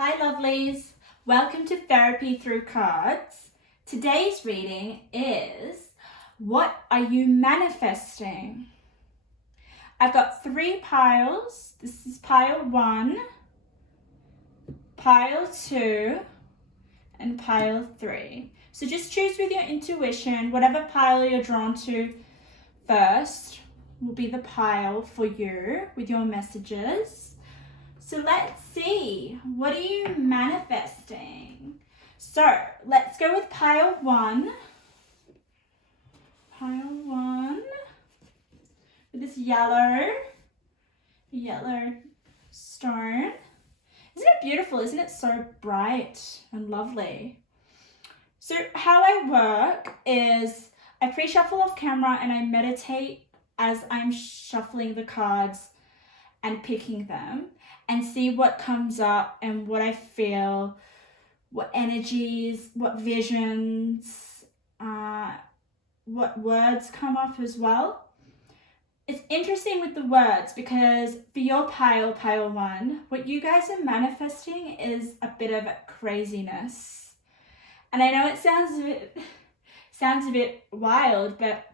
Hi lovelies, welcome to Therapy Through Cards. Today's reading is, what are you manifesting? I've got 3 piles. This is pile 1, pile 2, and pile 3. So just choose with your intuition, whatever pile you're drawn to first will be the pile for you with your messages. So let's see, what are you manifesting? So let's go with pile 1. Pile 1 with this yellow stone. Isn't it beautiful? Isn't it so bright and lovely? So how I work is I pre-shuffle off camera and I meditate as I'm shuffling the cards and picking them, and see what comes up and what I feel, what energies, what visions, what words come up as well. It's interesting with the words because for your pile 1, what you guys are manifesting is a bit of craziness. And I know it sounds a bit wild, but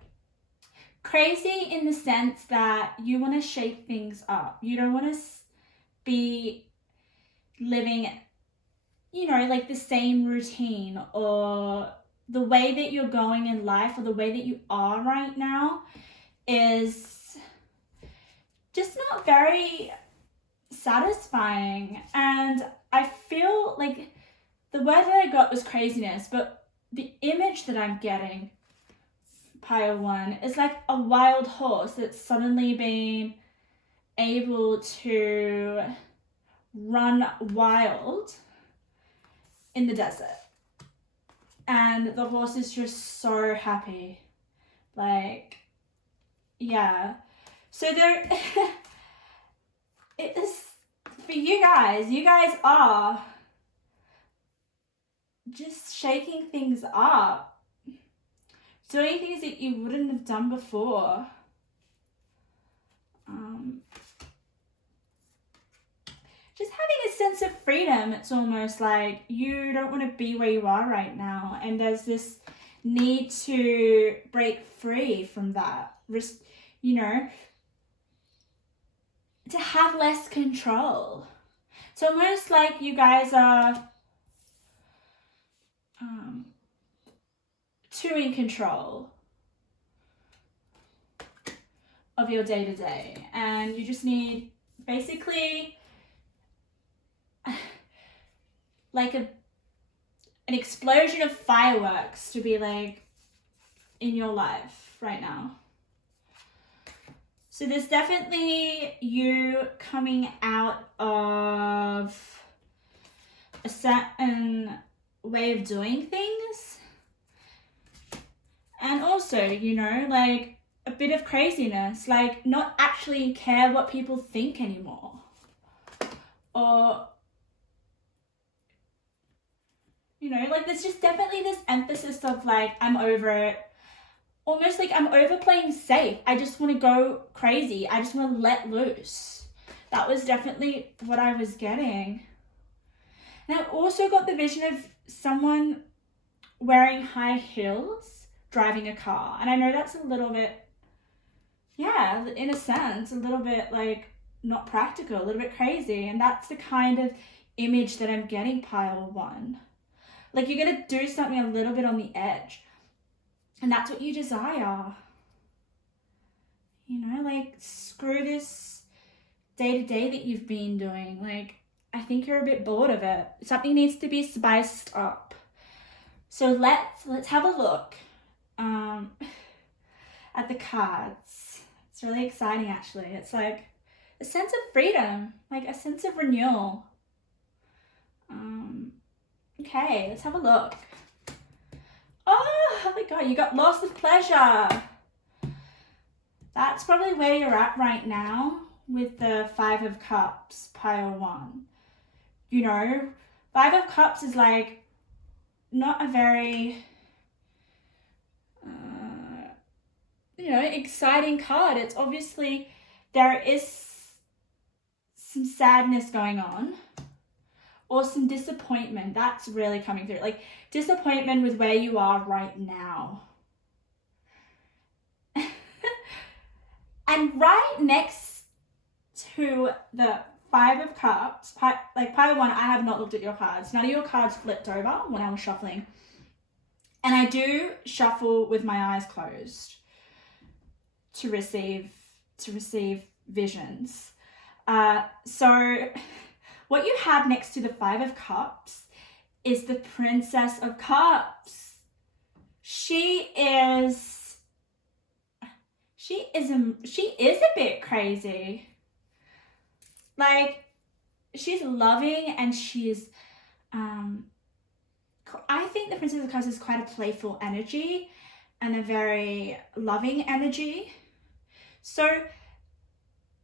crazy in the sense that you want to shake things up. You don't want to be living, like the same routine, or the way that you're going in life, or the way that you are right now is just not very satisfying. And I feel like the word that I got was craziness, but the image that I'm getting, pile 1, is like a wild horse that's suddenly been able to run wild in the desert, and the horse is just so happy. So there it is for you guys are just shaking things up, doing things that you wouldn't have done before. Just having a sense of freedom. It's almost like you don't want to be where you are right now, and there's this need to break free from that, to have less control. It's almost like you guys are too in control of your day-to-day, and you just need basically like an explosion of fireworks to be like in your life right now. So there's definitely you coming out of a certain way of doing things, and also, like a bit of craziness, like not actually care what people think anymore, or like there's just definitely this emphasis of like, I'm over it. Almost like I'm over playing safe. I just want to go crazy. I just want to let loose. That was definitely what I was getting. And I also got the vision of someone wearing high heels, driving a car. And I know that's a little bit, in a sense, a little bit like not practical, a little bit crazy. And that's the kind of image that I'm getting, pile 1. Like you're going to do something a little bit on the edge. And that's what you desire. Like screw this day-to-day that you've been doing. Like, I think you're a bit bored of it. Something needs to be spiced up. So let's have a look at the cards. It's really exciting, actually. It's like a sense of freedom, like a sense of renewal. Okay, let's have a look. Oh my God, you got loss of pleasure. That's probably where you're at right now with the 5 of Cups, pile 1. 5 of Cups is like not a very, exciting card. It's obviously, there is some sadness going on. or some disappointment. That's really coming through. Like disappointment with where you are right now. And right next to the Five of Cups, like pile one, I have not looked at your cards. None of your cards flipped over when I was shuffling. And I do shuffle with my eyes closed to receive visions. So what you have next to the Five of Cups is the Princess of Cups. She is a bit crazy. Like, she's loving and she's, I think the Princess of Cups is quite a playful energy and a very loving energy. So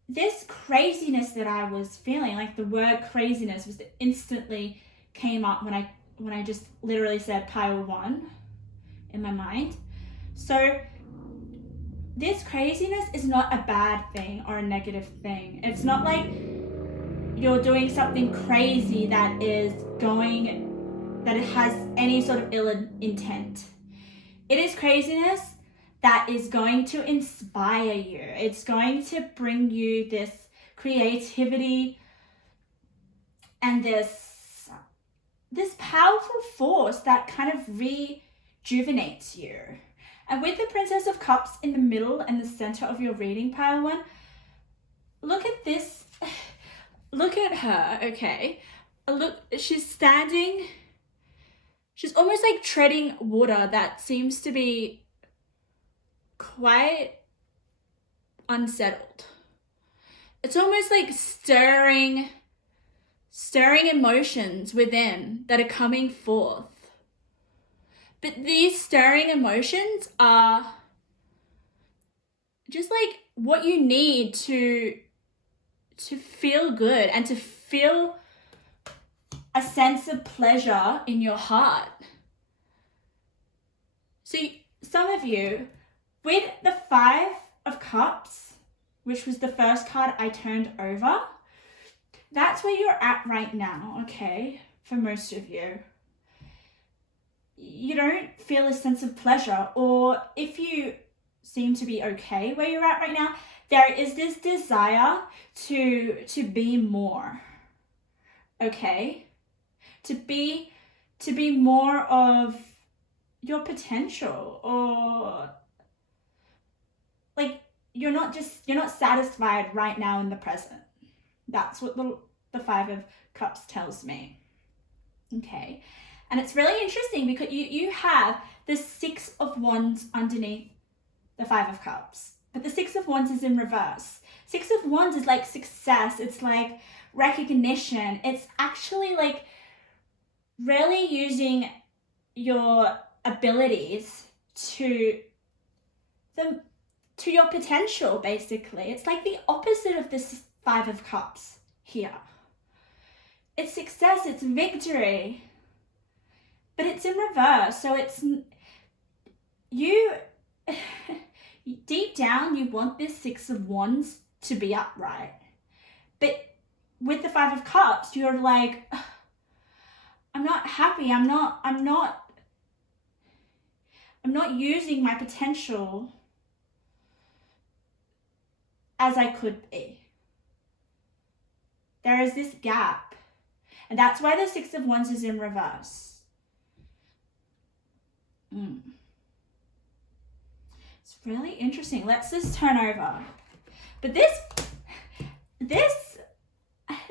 this craziness that I was feeling, like the word craziness was instantly came up when I just literally said pile one in my mind. So this craziness is not a bad thing or a negative thing. It's not like you're doing something crazy that it has any sort of ill intent. It is craziness that is going to inspire you. It's going to bring you this creativity and this powerful force that kind of rejuvenates you. And with the Princess of Cups in the middle and the center of your reading, pile one, look at this. Look at her, okay? Look, she's standing. She's almost like treading water that seems to be quite unsettled. It's almost like stirring emotions within that are coming forth. But these stirring emotions are just like what you need to feel good and to feel a sense of pleasure in your heart. So some of you, with the Five of Cups, which was the first card I turned over, that's where you're at right now, okay? For most of you. You don't feel a sense of pleasure, or if you seem to be okay where you're at right now, there is this desire to be more, okay? To be more of your potential, or like you're not satisfied right now in the present. That's what the Five of Cups tells me, okay? And it's really interesting because you have the Six of Wands underneath the Five of Cups. But the Six of Wands is in reverse. Six of Wands is like success. It's like recognition. It's actually like really using your abilities to your potential, basically. It's like the opposite of this Five of Cups here. It's success, it's victory. But it's in reverse, so it's you deep down you want this Six of Wands to be upright. But with the Five of Cups, you're like, I'm not happy, I'm not using my potential as I could be. There is this gap. And that's why the Six of Wands is in reverse. It's really interesting. Let's just turn over. But this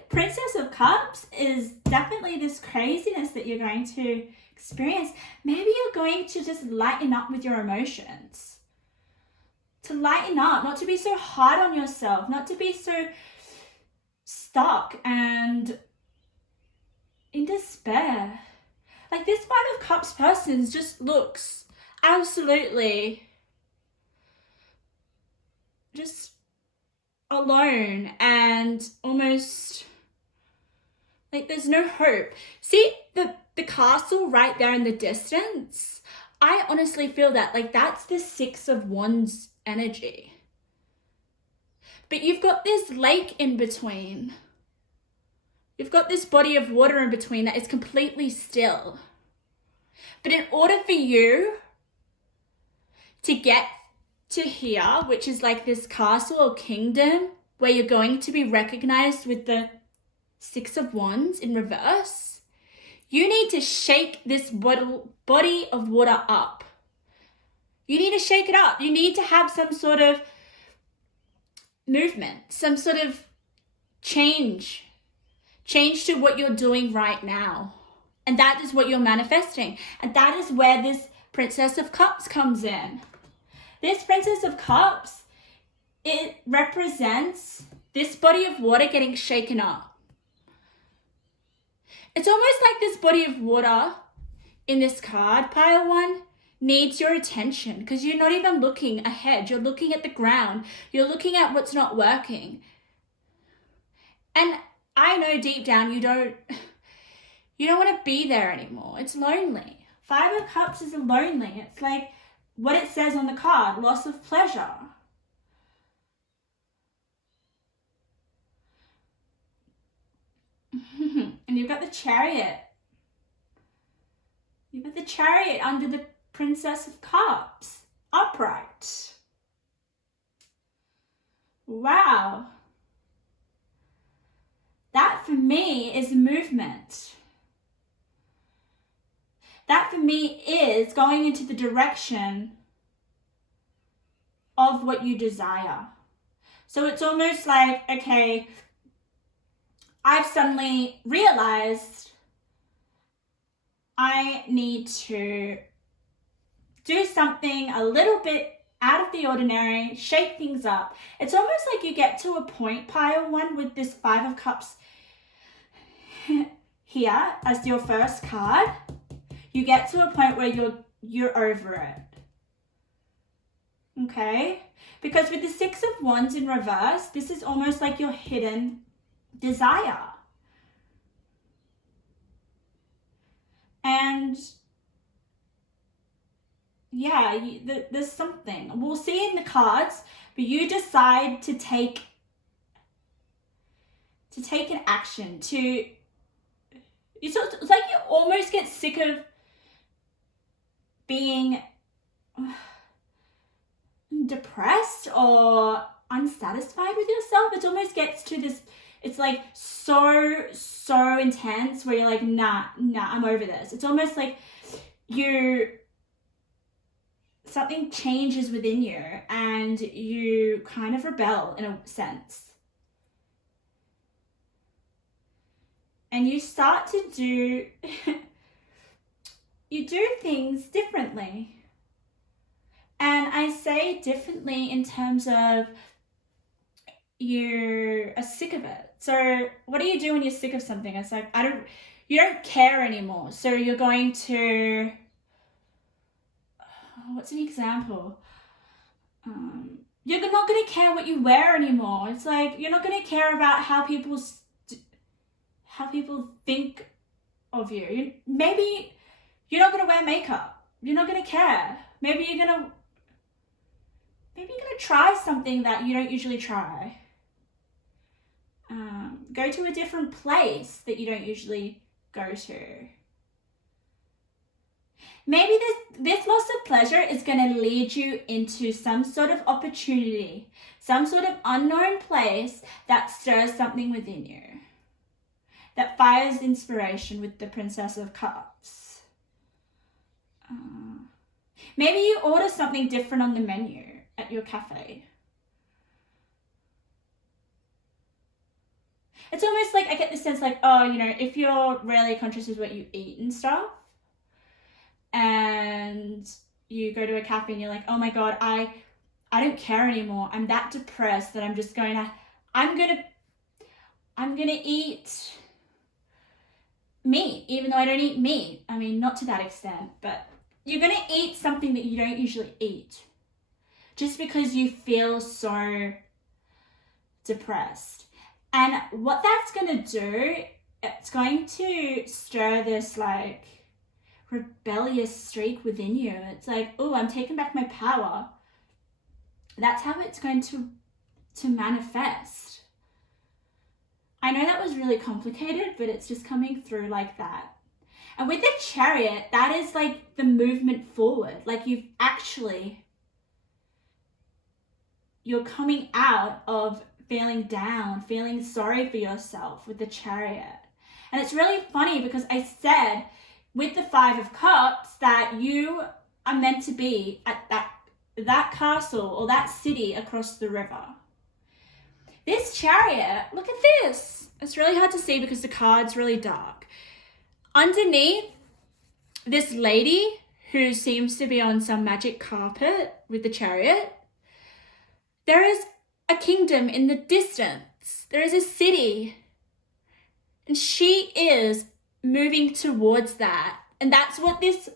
Princess of Cups is definitely this craziness that you're going to experience. Maybe you're going to just lighten up with your emotions. To lighten up, not to be so hard on yourself, not to be so stuck and in despair. Like this Five of Cups person just looks absolutely just alone and almost like there's no hope. See the castle right there in the distance? I honestly feel that like that's the Six of Wands energy. But you've got this lake in between. You've got this body of water in between that is completely still. But in order for you to get to here, which is like this castle or kingdom where you're going to be recognized with the Six of Wands in reverse, you need to shake this body of water up. You need to shake it up. You need to have some sort of movement, some sort of change to what you're doing right now. And that is what you're manifesting. And that is where this Princess of Cups comes in. This Princess of Cups, it represents this body of water getting shaken up. It's almost like this body of water in this card, pile one, needs your attention because you're not even looking ahead. You're looking at the ground. You're looking at what's not working. And I know deep down you don't want to be there anymore. It's lonely. Five of Cups is lonely. It's like what it says on the card, loss of pleasure. And you've got the Chariot. You've got the Chariot under the Princess of Cups, upright. Wow. That for me is movement. That for me is going into the direction of what you desire. So it's almost like, okay, I've suddenly realized I need to do something a little bit out of the ordinary, shake things up. It's almost like you get to a point, pile one, with this Five of Cups here as your first card. You get to a point where you're over it. Okay? Because with the Six of Wands in reverse, this is almost like your hidden desire. And yeah, there's something. We'll see in the cards, but you decide to take an action, it's like you almost get sick of being depressed or unsatisfied with yourself. It almost gets to this, it's like so intense where you're like, nah, I'm over this. It's almost like something changes within you and you kind of rebel in a sense. And you start to do things differently. And I say differently in terms of you are sick of it. So what do you do when you're sick of something? It's like, you don't care anymore. So you're going to, what's an example? You're not going to care what you wear anymore. It's like, you're not going to care about how people think of you. Maybe you're not going to wear makeup. You're not going to care. Maybe you're going to try something that you don't usually try. Go to a different place that you don't usually go to. Maybe this loss of pleasure is going to lead you into some sort of opportunity, some sort of unknown place that stirs something within you, that fires inspiration with the Princess of Cups. Maybe you order something different on the menu at your cafe. It's almost like I get the sense like, if you're really conscious of what you eat and stuff, and you go to a cafe and you're like, oh my God, I don't care anymore. I'm that depressed that I'm gonna eat meat, even though I don't eat meat. I mean, not to that extent, but you're gonna eat something that you don't usually eat just because you feel so depressed. And what that's gonna do, it's going to stir this like rebellious streak within you. It's like, oh, I'm taking back my power. That's how it's going to manifest. I know that was really complicated, but it's just coming through like that. And with the Chariot, that is like the movement forward. Like you're coming out of feeling down, feeling sorry for yourself with the Chariot. And it's really funny because I said with the Five of Cups that you are meant to be at that castle or that city across the river. This Chariot, look at this. It's really hard to see because the card's really dark. Underneath this lady who seems to be on some magic carpet with the Chariot, there is a kingdom in the distance. There is a city. And she is moving towards that. And that's what this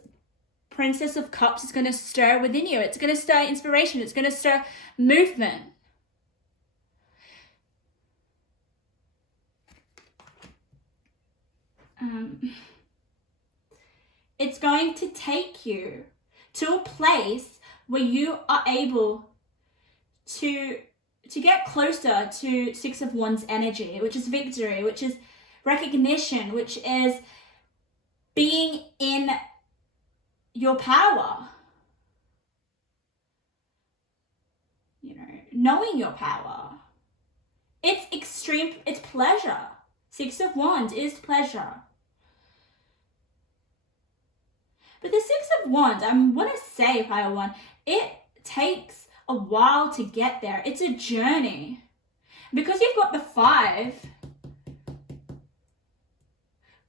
Princess of Cups is going to stir within you. It's going to stir inspiration. It's going to stir movement. It's going to take you to a place where you are able to get closer to Six of Wands energy, which is victory, which is recognition, which is being in your power. You know, knowing your power. It's extreme, it's pleasure. Six of Wands is pleasure. But the Six of Wands, I want to say, Fire One, it takes a while to get there. It's a journey. Because you've got the Five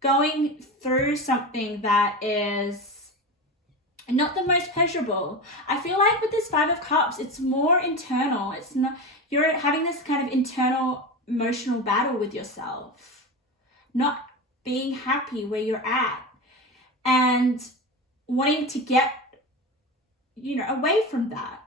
going through something that is not the most pleasurable. I feel like with this Five of Cups, it's more internal. It's not, you're having this kind of internal emotional battle with yourself, not being happy where you're at and wanting to get, you know, away from that.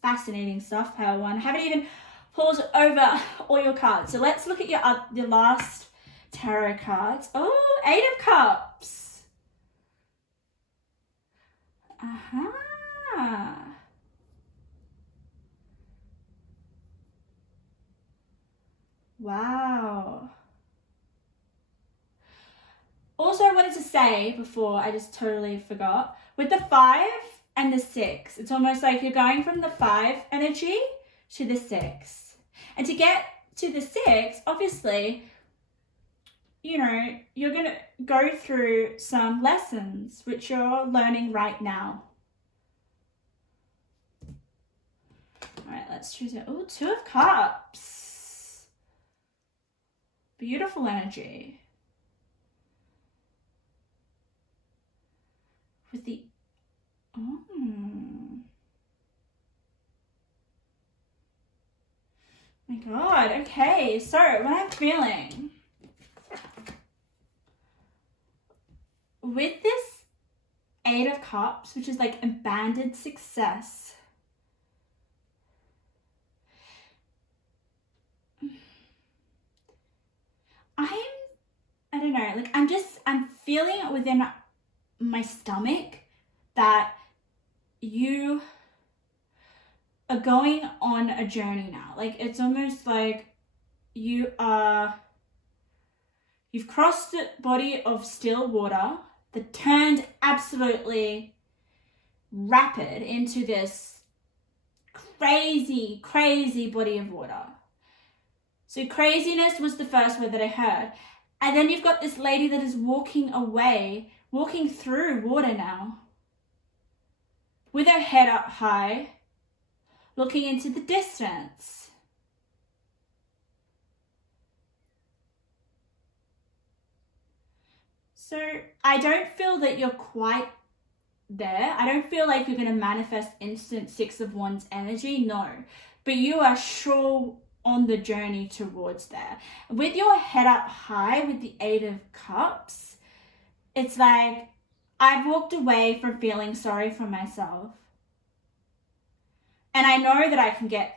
Fascinating stuff, Power One. I haven't even pulled over all your cards. So let's look at your last tarot cards. Oh, Eight of Cups. Aha. Wow. Also, I wanted to say before, I just totally forgot, with the Five and the Six, it's almost like you're going from the Five energy to the Six. And to get to the Six, obviously, you know, you're going to go through some lessons which you're learning right now. All right, let's choose it. Oh, Two of Cups. Beautiful energy. With the, my God, okay, so what I'm feeling with this Eight of Cups, which is like abandoned success, I don't know, like I'm feeling it within my stomach that you are going on a journey now. Like it's almost like you've crossed the body of still water that turned absolutely rapid into this crazy body of water. So craziness was the first word that I heard. And then you've got this lady that is walking through water now, with her head up high, looking into the distance. So I don't feel that you're quite there. I don't feel like you're going to manifest instant Six of Wands energy, no. But you are sure on the journey towards there. With your head up high with the Eight of Cups, it's like I've walked away from feeling sorry for myself. And I know that I can get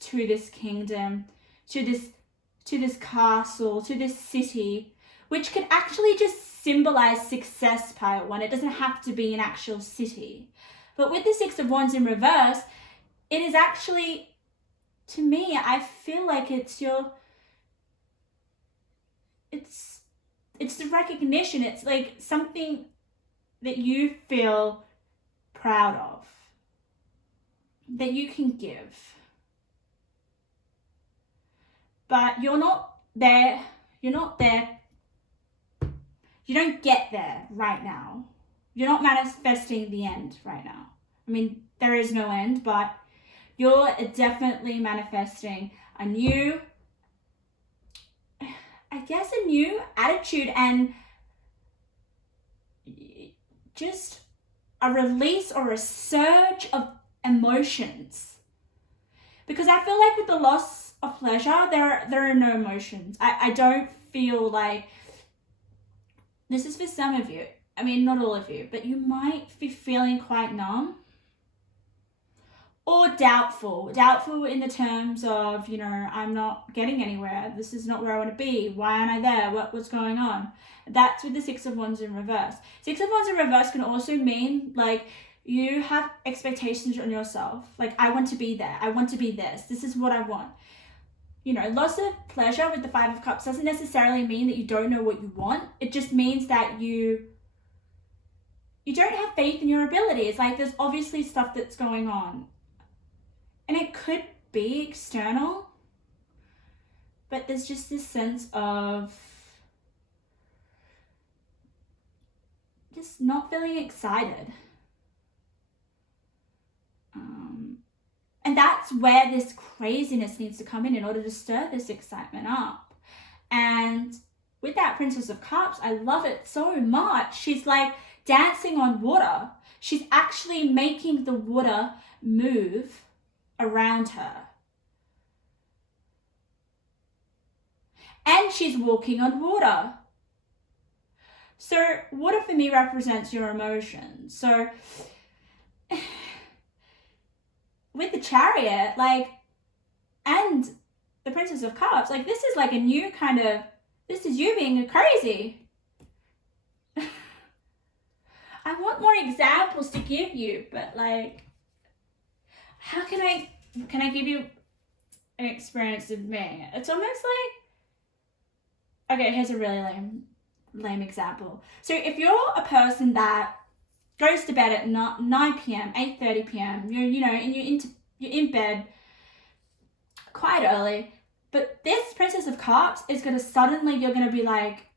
to this kingdom, to this castle, to this city, which could actually just symbolize success, Pile One. It doesn't have to be an actual city. But with the Six of Wands in reverse, it is actually to me, I feel like it's the recognition. It's like something that you feel proud of, that you can give. But you're not there. You don't get there right now. You're not manifesting the end right now. I mean, there is no end, but you're definitely manifesting a new attitude and just a release or a surge of emotions. Because I feel like with the loss of pleasure, there are no emotions. I don't feel like, this is for some of you, I mean, not all of you, but you might be feeling quite numb or doubtful in the terms of, I'm not getting anywhere. This is not where I want to be. Why aren't I there? What's going on? That's with the Six of Wands in reverse. Six of Wands in reverse can also mean like you have expectations on yourself. Like, I want to be there. I want to be this. This is what I want. Loss of pleasure with the Five of Cups doesn't necessarily mean that you don't know what you want. It just means that you don't have faith in your abilities. Like, there's obviously stuff that's going on. And it could be external, but there's just this sense of just not feeling excited. And that's where this craziness needs to come in order to stir this excitement up. And with that Princess of Cups, I love it so much. She's like dancing on water. She's actually making the water move around her. And she's walking on water. So water for me represents your emotions. So with the Chariot, and the Princess of Cups, this is like a new kind of, this is you being crazy. I want more examples to give you, but how can I give you an experience of me? It's almost like, okay, here's a really lame example. So if you're a person that goes to bed at 9 p.m, 8:30 p.m, you're in bed quite early, but this Princess of Cups is going to suddenly, you're going to be like,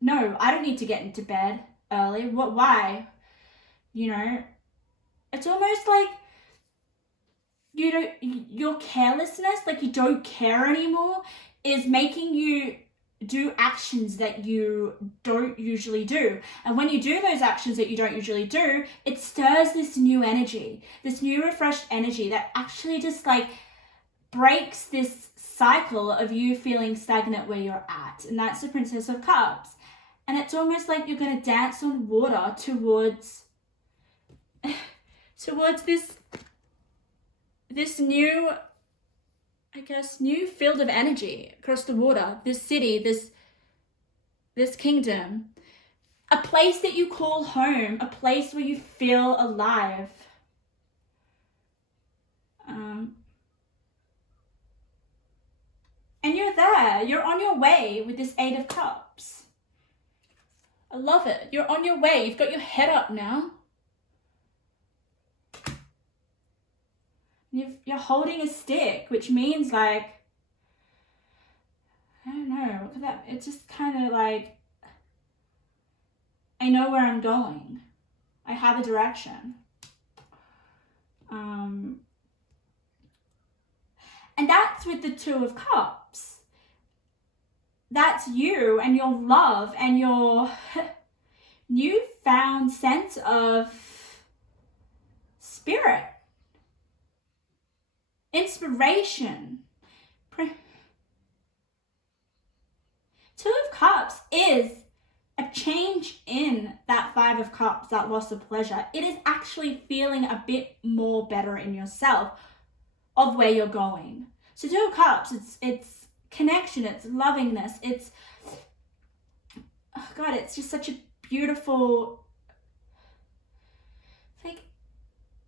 no, I don't need to get into bed early. Why? It's almost like your carelessness, like you don't care anymore, is making you do actions that you don't usually do. And when you do those actions that you don't usually do, it stirs this new energy, this new refreshed energy that actually just breaks this cycle of you feeling stagnant where you're at. And that's the Princess of Cups. And it's almost like you're going to dance on water towards this new, new field of energy across the water, this city, this kingdom, a place that you call home, a place where you feel alive. And you're there, you're on your way with this Eight of Cups. I love it. You're on your way. You've got your head up now. You're holding a stick, which means I don't know, look at that. It's just kind of I know where I'm going. I have a direction. And that's with the Two of Cups. That's you and your love and your newfound sense of spirit. Inspiration. Two of Cups is a change in that Five of Cups, that loss of pleasure. It is actually feeling a bit more better in yourself of where you're going. So Two of Cups, it's connection, it's lovingness, it's, oh God, it's just such a beautiful,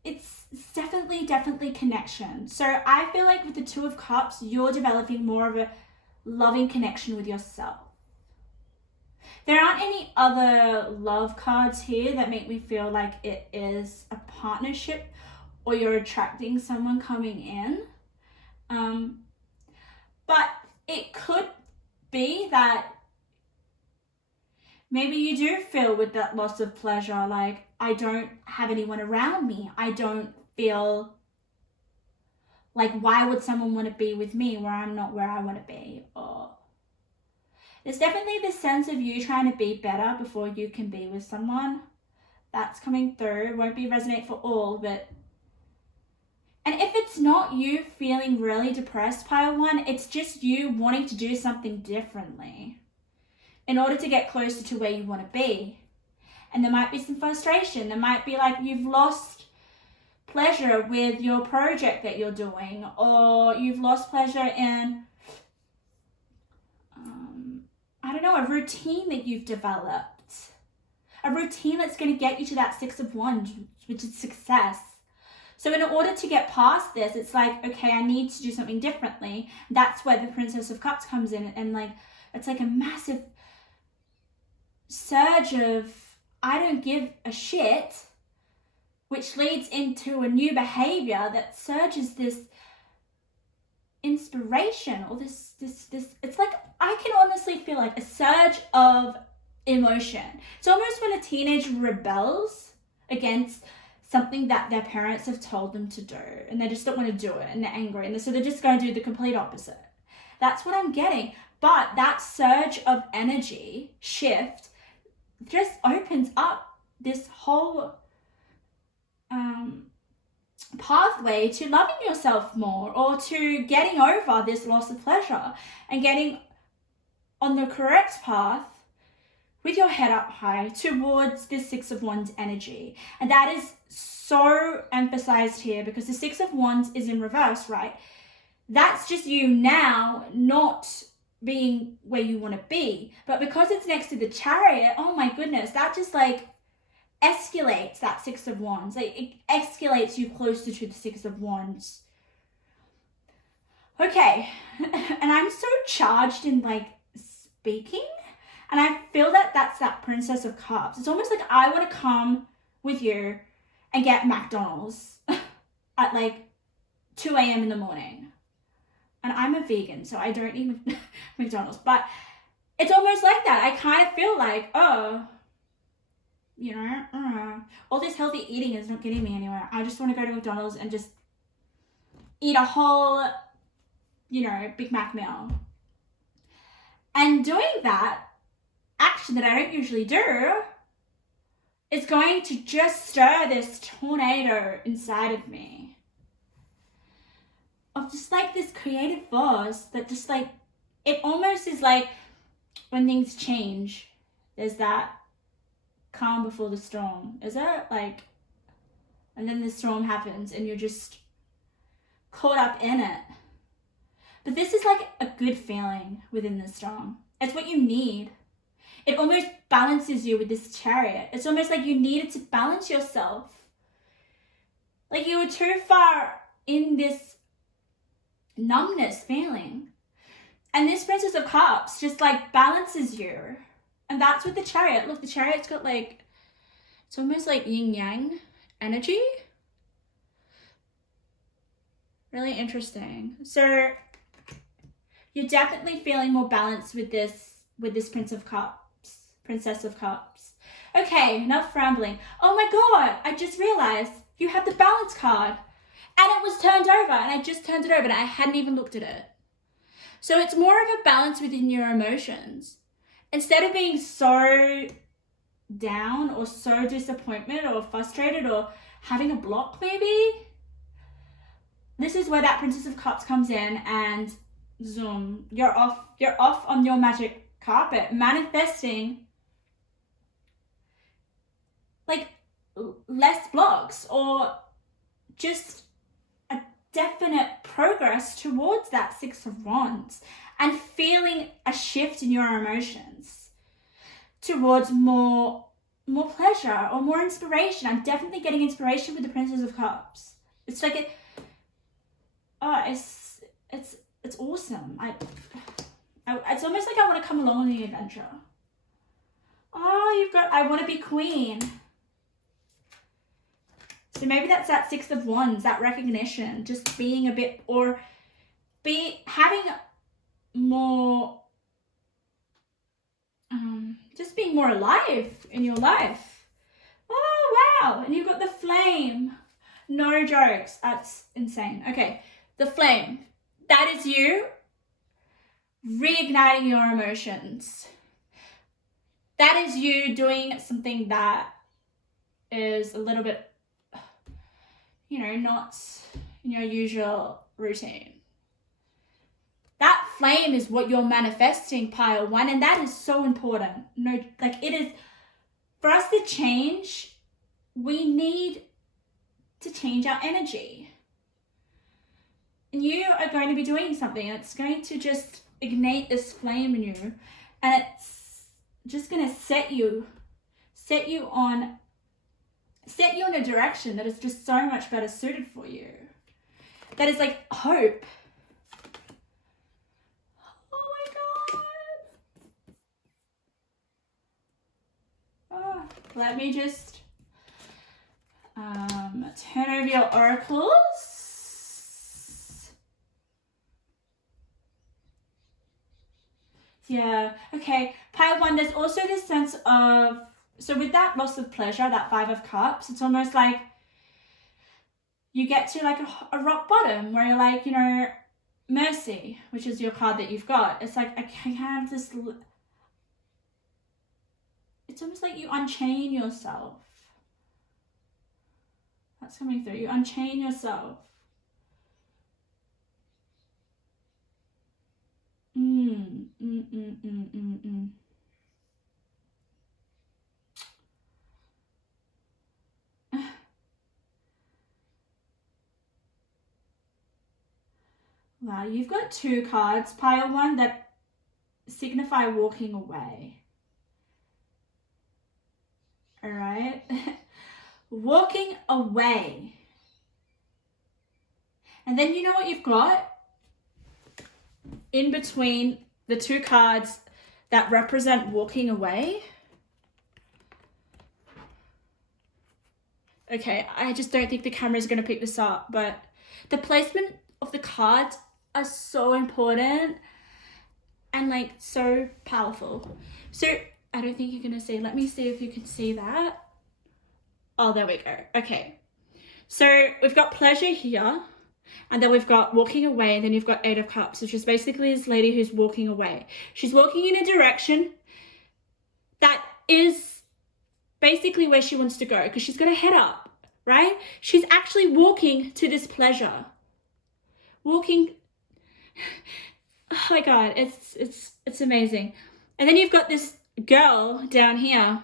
it's definitely connection. So I feel like with the Two of Cups, you're developing more of a loving connection with yourself. There aren't any other love cards here that make me feel like it is a partnership or you're attracting someone coming in. But it could be that maybe you do feel with that loss of pleasure, like, I don't have anyone around me. I don't feel like, why would someone want to be with me where I'm not where I want to be? Or there's definitely this sense of you trying to be better before you can be with someone. That's coming through. It won't be resonate for all, but... And if it's not you feeling really depressed, Pile 1, it's just you wanting to do something differently in order to get closer to where you want to be. And there might be some frustration. There might be like you've lost pleasure with your project that you're doing, or you've lost pleasure in, I don't know, a routine that you've developed. A routine that's going to get you to that Six of Wands, which is success. So in order to get past this, it's like, okay, I need to do something differently. That's where the Princess of Cups comes in, and like, it's like a massive surge of, I don't give a shit, which leads into a new behavior that surges this inspiration, or this, it's like, I can honestly feel like a surge of emotion. It's almost when a teenager rebels against something that their parents have told them to do, and they just don't want to do it, and they're angry, and so they're just going to do the complete opposite. That's what I'm getting. But that surge of energy shift just opens up this whole pathway to loving yourself more, or to getting over this loss of pleasure and getting on the correct path with your head up high towards this Six of Wands energy. And that is so emphasized here because the Six of Wands is in reverse, right? That's just you now not being where you want to be. But because it's next to the Chariot, oh my goodness, that just like escalates that Six of Wands. Like, it escalates you closer to the Six of Wands. Okay, and I'm so charged in like speaking, and I feel that that's that Princess of Cups. It's almost like I want to come with you and get McDonald's at like 2 a.m. in the morning. And I'm a vegan, so I don't eat McDonald's. But it's almost like that. I kind of feel like, oh, you know, all this healthy eating is not getting me anywhere. I just want to go to McDonald's and just eat a whole, you know, Big Mac meal. And doing that action that I don't usually do is going to just stir this tornado inside of me of just like this creative force that just like, it almost is like when things change, there's that calm before the storm, is it? Like, and then the storm happens and you're just caught up in it. But this is like a good feeling within the storm. It's what you need. It almost balances you with this Chariot. It's almost like you needed to balance yourself. Like you were too far in this numbness feeling. And this Princess of Cups just like balances you. And that's with the Chariot. Look, the Chariot's got like, it's almost like yin yang energy. Really interesting. So you're definitely feeling more balanced with this Princess of Cups. Okay, enough rambling. Oh my God, I just realized you have the balance card and it was turned over, and I just turned it over and I hadn't even looked at it. So it's more of a balance within your emotions. Instead of being so down or so disappointed or frustrated or having a block maybe, this is where that Princess of Cups comes in and zoom, you're off on your magic carpet, manifesting like less blocks or just a definite progress towards that Six of Wands, and feeling a shift in your emotions towards more more pleasure or more inspiration. I'm definitely getting inspiration with the Princess of Cups. It's like it's awesome. It's almost like I want to come along on the adventure. Oh, you've got I want to be queen. So maybe that's that Six of Wands, that recognition, just being a bit, or having more, just being more alive in your life. Oh, wow. And you've got the flame. No jokes. That's insane. Okay. The flame. That is you reigniting your emotions. That is you doing something that is a little bit, not in your usual routine. That flame is what you're manifesting, pile one, and that is so important. It is, for us to change, we need to change our energy. And you are going to be doing something that's going to just ignite this flame in you, and it's just going to set you in a direction that is just so much better suited for you. That is like hope. Oh my God. Oh, let me just turn over your oracles. Yeah, okay. Pile one, there's also this sense of, so with that loss of pleasure, that Five of Cups, it's almost like you get to like a rock bottom where you're like, mercy, which is your card that you've got. It's like, I have this, it's almost like you unchain yourself. That's coming through. You unchain yourself. Wow, you've got two cards, pile one, that signify walking away. All right. Walking away. And then you know what you've got? In between the two cards that represent walking away. Okay, I just don't think the camera is going to pick this up, but the placement of the cards are so important and like so powerful. So I don't think you're going to see. Let me see if you can see that. Oh, there we go. Okay. So we've got pleasure here, and then we've got walking away, and then you've got Eight of Cups, which is basically this lady who's walking away. She's walking in a direction that is basically where she wants to go, because she's got her head up, right? She's actually walking to this pleasure. Walking. Oh my God, it's amazing. And then you've got this girl down here.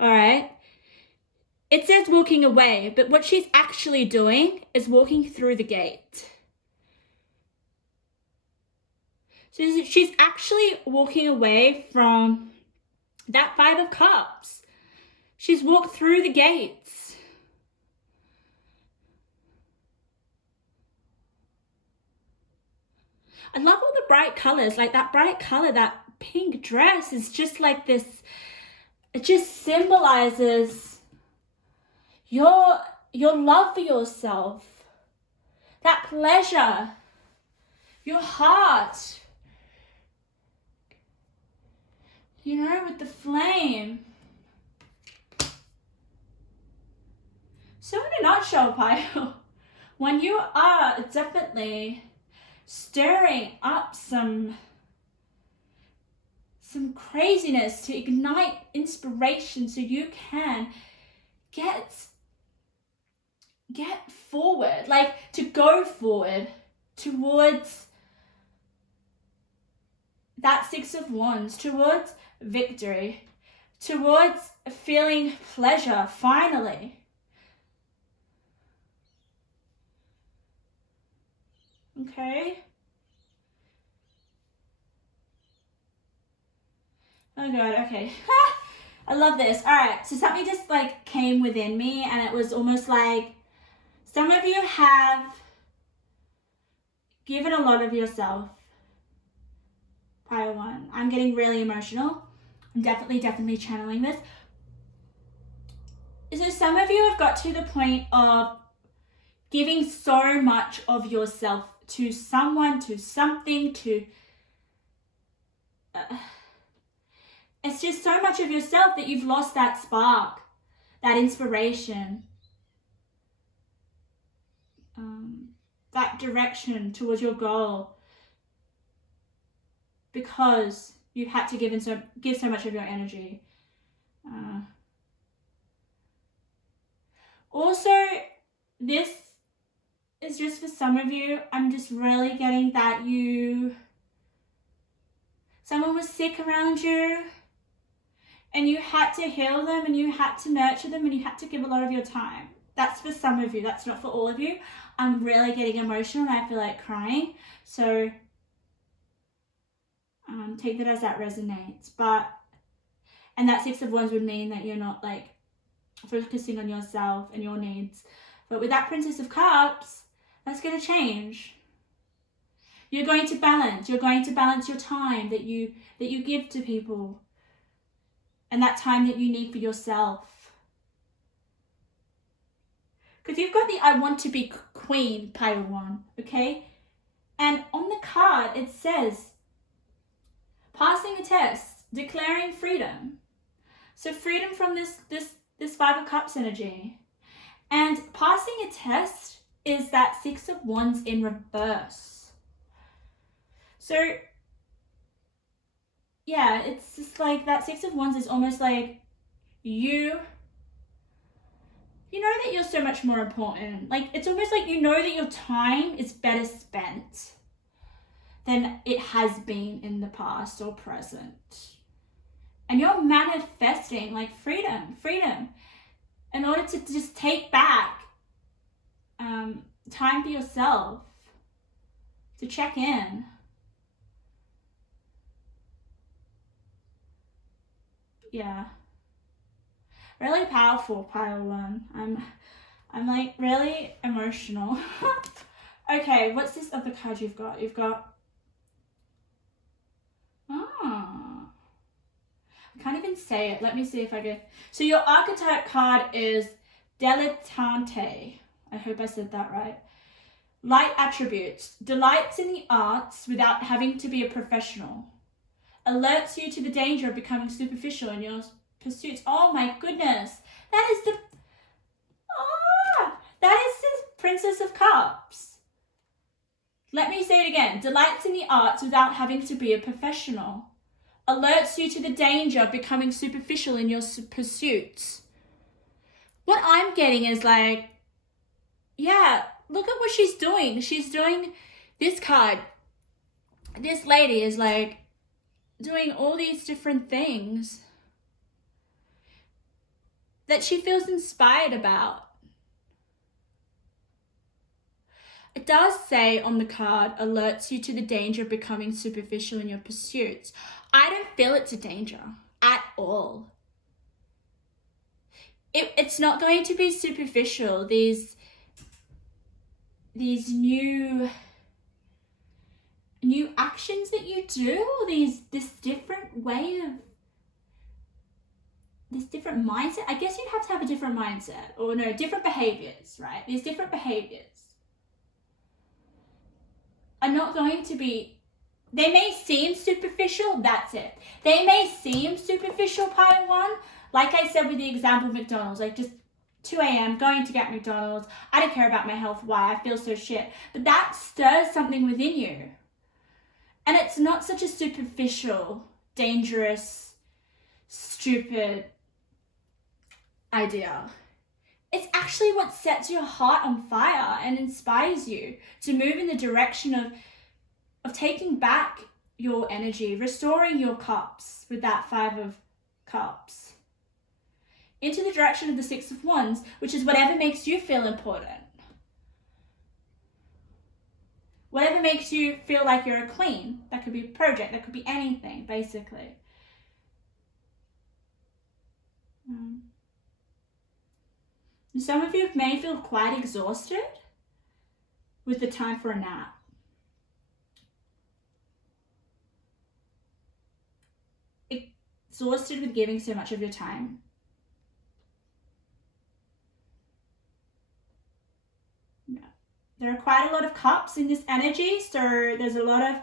All right. It says walking away, but what she's actually doing is walking through the gate. So she's actually walking away from that Five of Cups. She's walked through the gates. I love all the bright colors, like that bright color, that pink dress is just like this. It just symbolizes your love for yourself, that pleasure, your heart, with the flame. So in a nutshell, Pile, when you are definitely stirring up some craziness to ignite inspiration so you can get forward, like to go forward towards that Six of Wands, towards victory, towards feeling pleasure finally. Okay. Oh God, okay. I love this. All right, so something just like came within me, and it was almost like some of you have given a lot of yourself. Pile 1. I'm getting really emotional. I'm definitely channeling this. So some of you have got to the point of giving so much of yourself to someone, to something, to... it's just so much of yourself that you've lost that spark, that inspiration, that direction towards your goal, because you've had to give so much of your energy. Also, this is just for some of you. I'm just really getting that someone was sick around you, and you had to heal them, and you had to nurture them, and you had to give a lot of your time. That's for some of you. That's not for all of you. I'm really getting emotional, and I feel like crying. So take that as that resonates. And that 6 of Wands would mean that you're not like focusing on yourself and your needs. But with that Princess of Cups, that's going to change. You're going to balance. You're going to balance your time that you give to people, and that time that you need for yourself. Because you've got the I want to be queen pile 1, okay? And on the card it says passing a test, declaring freedom. So freedom from this 5 of Cups energy. And passing a test is that 6 of Wands in reverse. So yeah, it's just like that 6 of Wands is almost like you know that you're so much more important. Like, it's almost like you know that your time is better spent than it has been in the past or present. And you're manifesting like freedom in order to just take back time for yourself, to check in. Yeah. Really powerful, pile 1. I'm like really emotional. Okay, what's this other card you've got? You've got... I can't even say it. Let me see if I can... So your archetype card is dilettante. I hope I said that right. Light attributes. Delights in the arts without having to be a professional. Alerts you to the danger of becoming superficial in your pursuits. Oh my goodness. That is the Princess of Cups. Let me say it again. Delights in the arts without having to be a professional. Alerts you to the danger of becoming superficial in your pursuits. What I'm getting is like, yeah, look at what she's doing. She's doing this card. This lady is like doing all these different things that she feels inspired about. It does say on the card, alerts you to the danger of becoming superficial in your pursuits. I don't feel it's a danger at all. It's not going to be superficial. These new actions that you do, this different way of, this different mindset. I guess you'd have to have a different mindset, or no, different behaviors, right? These different behaviors are not going to be, they may seem superficial, that's it. They may seem superficial, pile 1. Like I said with the example of McDonald's, like just 2 a.m. going to get McDonald's. I don't care about my health, why? I feel so shit. But that stirs something within you. And it's not such a superficial, dangerous, stupid idea. It's actually what sets your heart on fire and inspires you to move in the direction of taking back your energy, restoring your cups with that 5 of Cups, into the direction of the 6 of Wands, which is whatever makes you feel important. Whatever makes you feel like you're a queen. That could be a project, that could be anything, basically. Some of you may feel quite exhausted with the time for a nap. Exhausted with giving so much of your time. Yeah. There are quite a lot of cups in this energy, so there's a lot of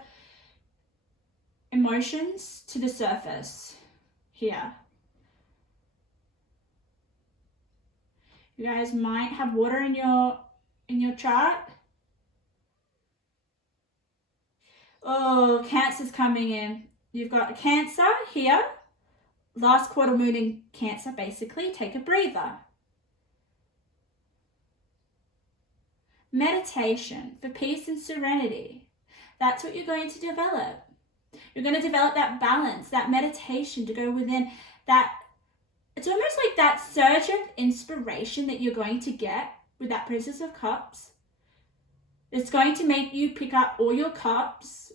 emotions to the surface here. You guys might have water in your chart. Oh, Cancer's coming in. You've got Cancer here. Last quarter moon in Cancer, basically. Take a breather. Meditation for peace and serenity. That's what you're going to develop. You're going to develop that balance, that meditation to go within. That it's almost like that surge of inspiration that you're going to get with that Princess of Cups. It's going to make you pick up all your cups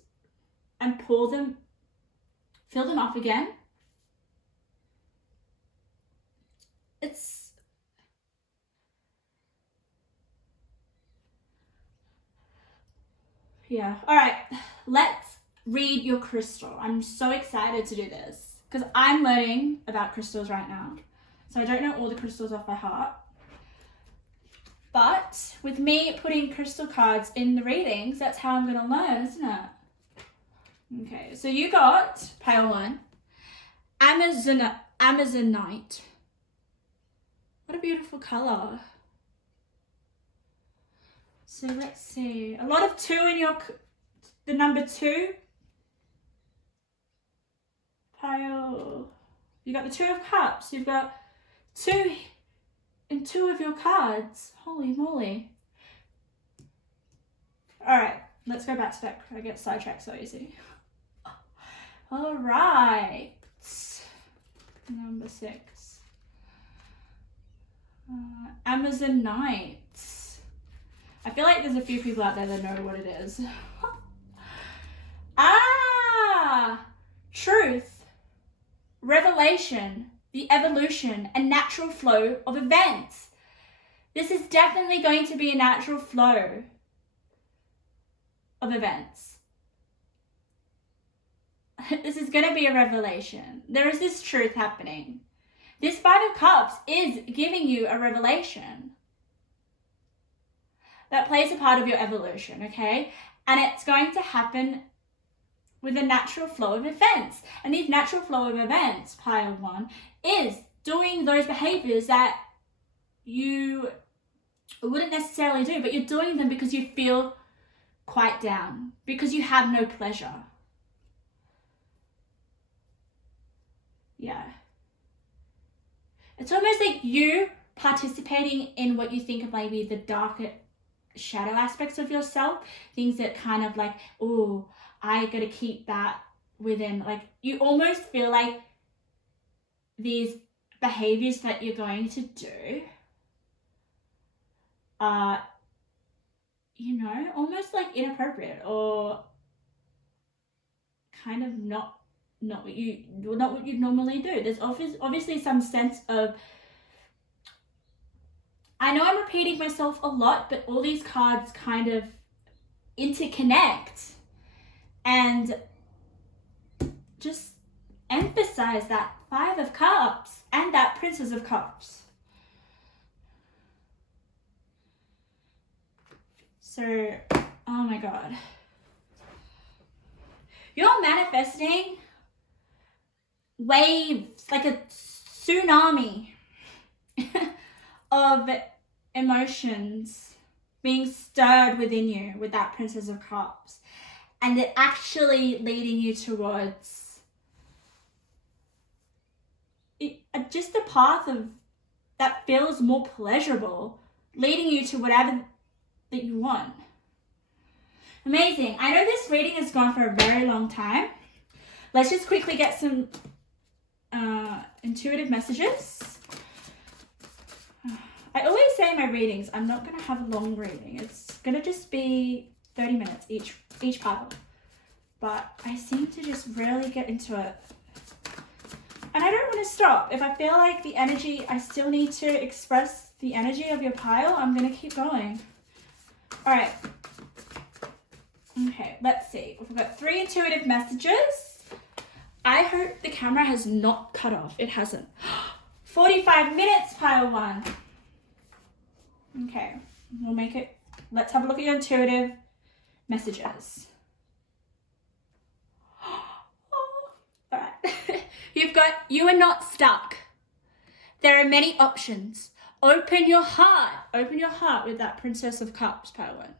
and pour them, fill them up again. Yeah. All right. Let's read your crystal. I'm so excited to do this because I'm learning about crystals right now. So I don't know all the crystals off by heart. But with me putting crystal cards in the readings, that's how I'm going to learn, isn't it? Okay. So you got pile 1, Amazonite. What a beautiful color. So let's see. A lot of 2 in the number 2 pile. You got the 2 of Cups. You've got 2 in 2 of your cards. Holy moly. All right, let's go back to that. I get sidetracked so easy. All right. Number 6. Amazonite. I feel like there's a few people out there that know what it is. Truth, revelation, the evolution, and natural flow of events. This is definitely going to be a natural flow of events. This is going to be a revelation. There is this truth happening. This 5 of Cups is giving you a revelation that plays a part of your evolution, okay? And it's going to happen with a natural flow of events. And these natural flow of events, pile 1, is doing those behaviors that you wouldn't necessarily do, but you're doing them because you feel quite down, because you have no pleasure. Yeah. It's almost like you participating in what you think of maybe the darker shadow aspects of yourself, things that kind of like, oh, I gotta keep that within. Like, you almost feel like these behaviors that you're going to do are, you know, almost like inappropriate or kind of not what you normally do. There's obviously some sense of, I know I'm repeating myself a lot, but all these cards kind of interconnect and just emphasize that 5 of Cups and that Princess of Cups. So, oh my God. You're manifesting waves, like a tsunami of emotions being stirred within you with that Princess of Cups, and it actually leading you towards just a path of that feels more pleasurable, leading you to whatever that you want. Amazing. I know this reading has gone for a very long time. Let's just quickly get some intuitive messages. I always say in my readings, I'm not going to have a long reading. It's going to just be 30 minutes each pile. But I seem to just really get into it. And I don't want to to stop. If I feel like the energy, I still need to express the energy of your pile, I'm going to keep going. All right. Okay, let's see. We've got 3 intuitive messages. I hope the camera has not cut off. It hasn't. 45 minutes, pile 1. Okay, we'll make it. Let's have a look at your intuitive messages. All right. You've got, you are not stuck. There are many options. Open your heart. Open your heart with that Princess of Cups, pile 1.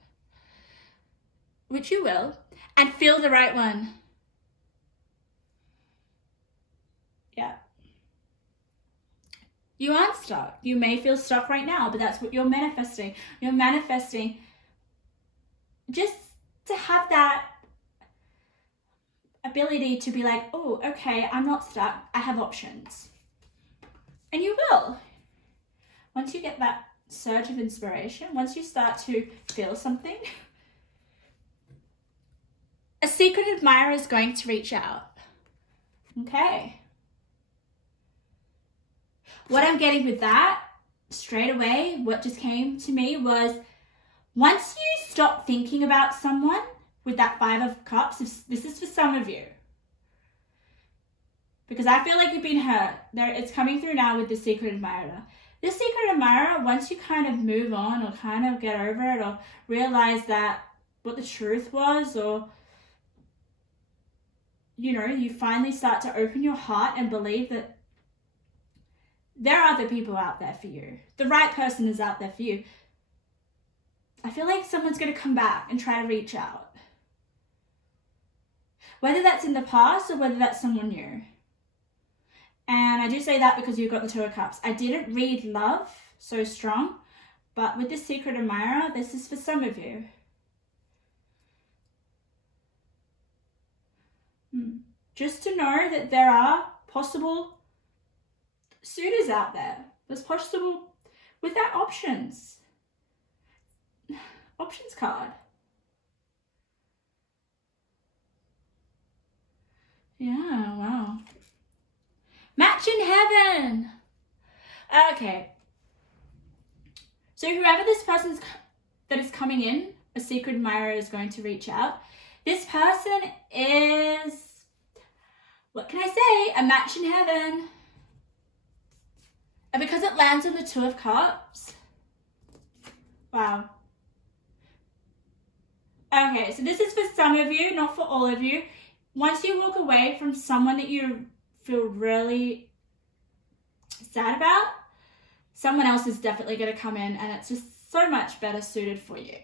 Which you will. And feel the right one. Yeah. You aren't stuck. You may feel stuck right now, but that's what you're manifesting. You're manifesting just to have that ability to be like, oh, okay, I'm not stuck. I have options. And you will. Once you get that surge of inspiration, once you start to feel something, a secret admirer is going to reach out. Okay. What I'm getting with that, straight away, what just came to me was, once you stop thinking about someone with that 5 of Cups, this is for some of you, because I feel like you've been hurt. It's coming through now with the secret admirer. This secret admirer, once you kind of move on or kind of get over it or realize that what the truth was, or, you know, you finally start to open your heart and believe that there are other people out there for you. The right person is out there for you. I feel like someone's going to come back and try to reach out. Whether that's in the past or whether that's someone new. And I do say that because you've got the 2 of Cups. I didn't read love so strong, but with the secret admirer, this is for some of you. Just to know that there are possible suitors out there. There's possible with that options. Options card. Yeah, wow. Match in heaven. Okay. So whoever this person's that is coming in, a secret admirer is going to reach out. This person is, what can I say? A match in heaven. And because it lands on the 2 of Cups. Wow. Okay, so this is for some of you, not for all of you. Once you walk away from someone that you feel really sad about, someone else is definitely going to come in and it's just so much better suited for you.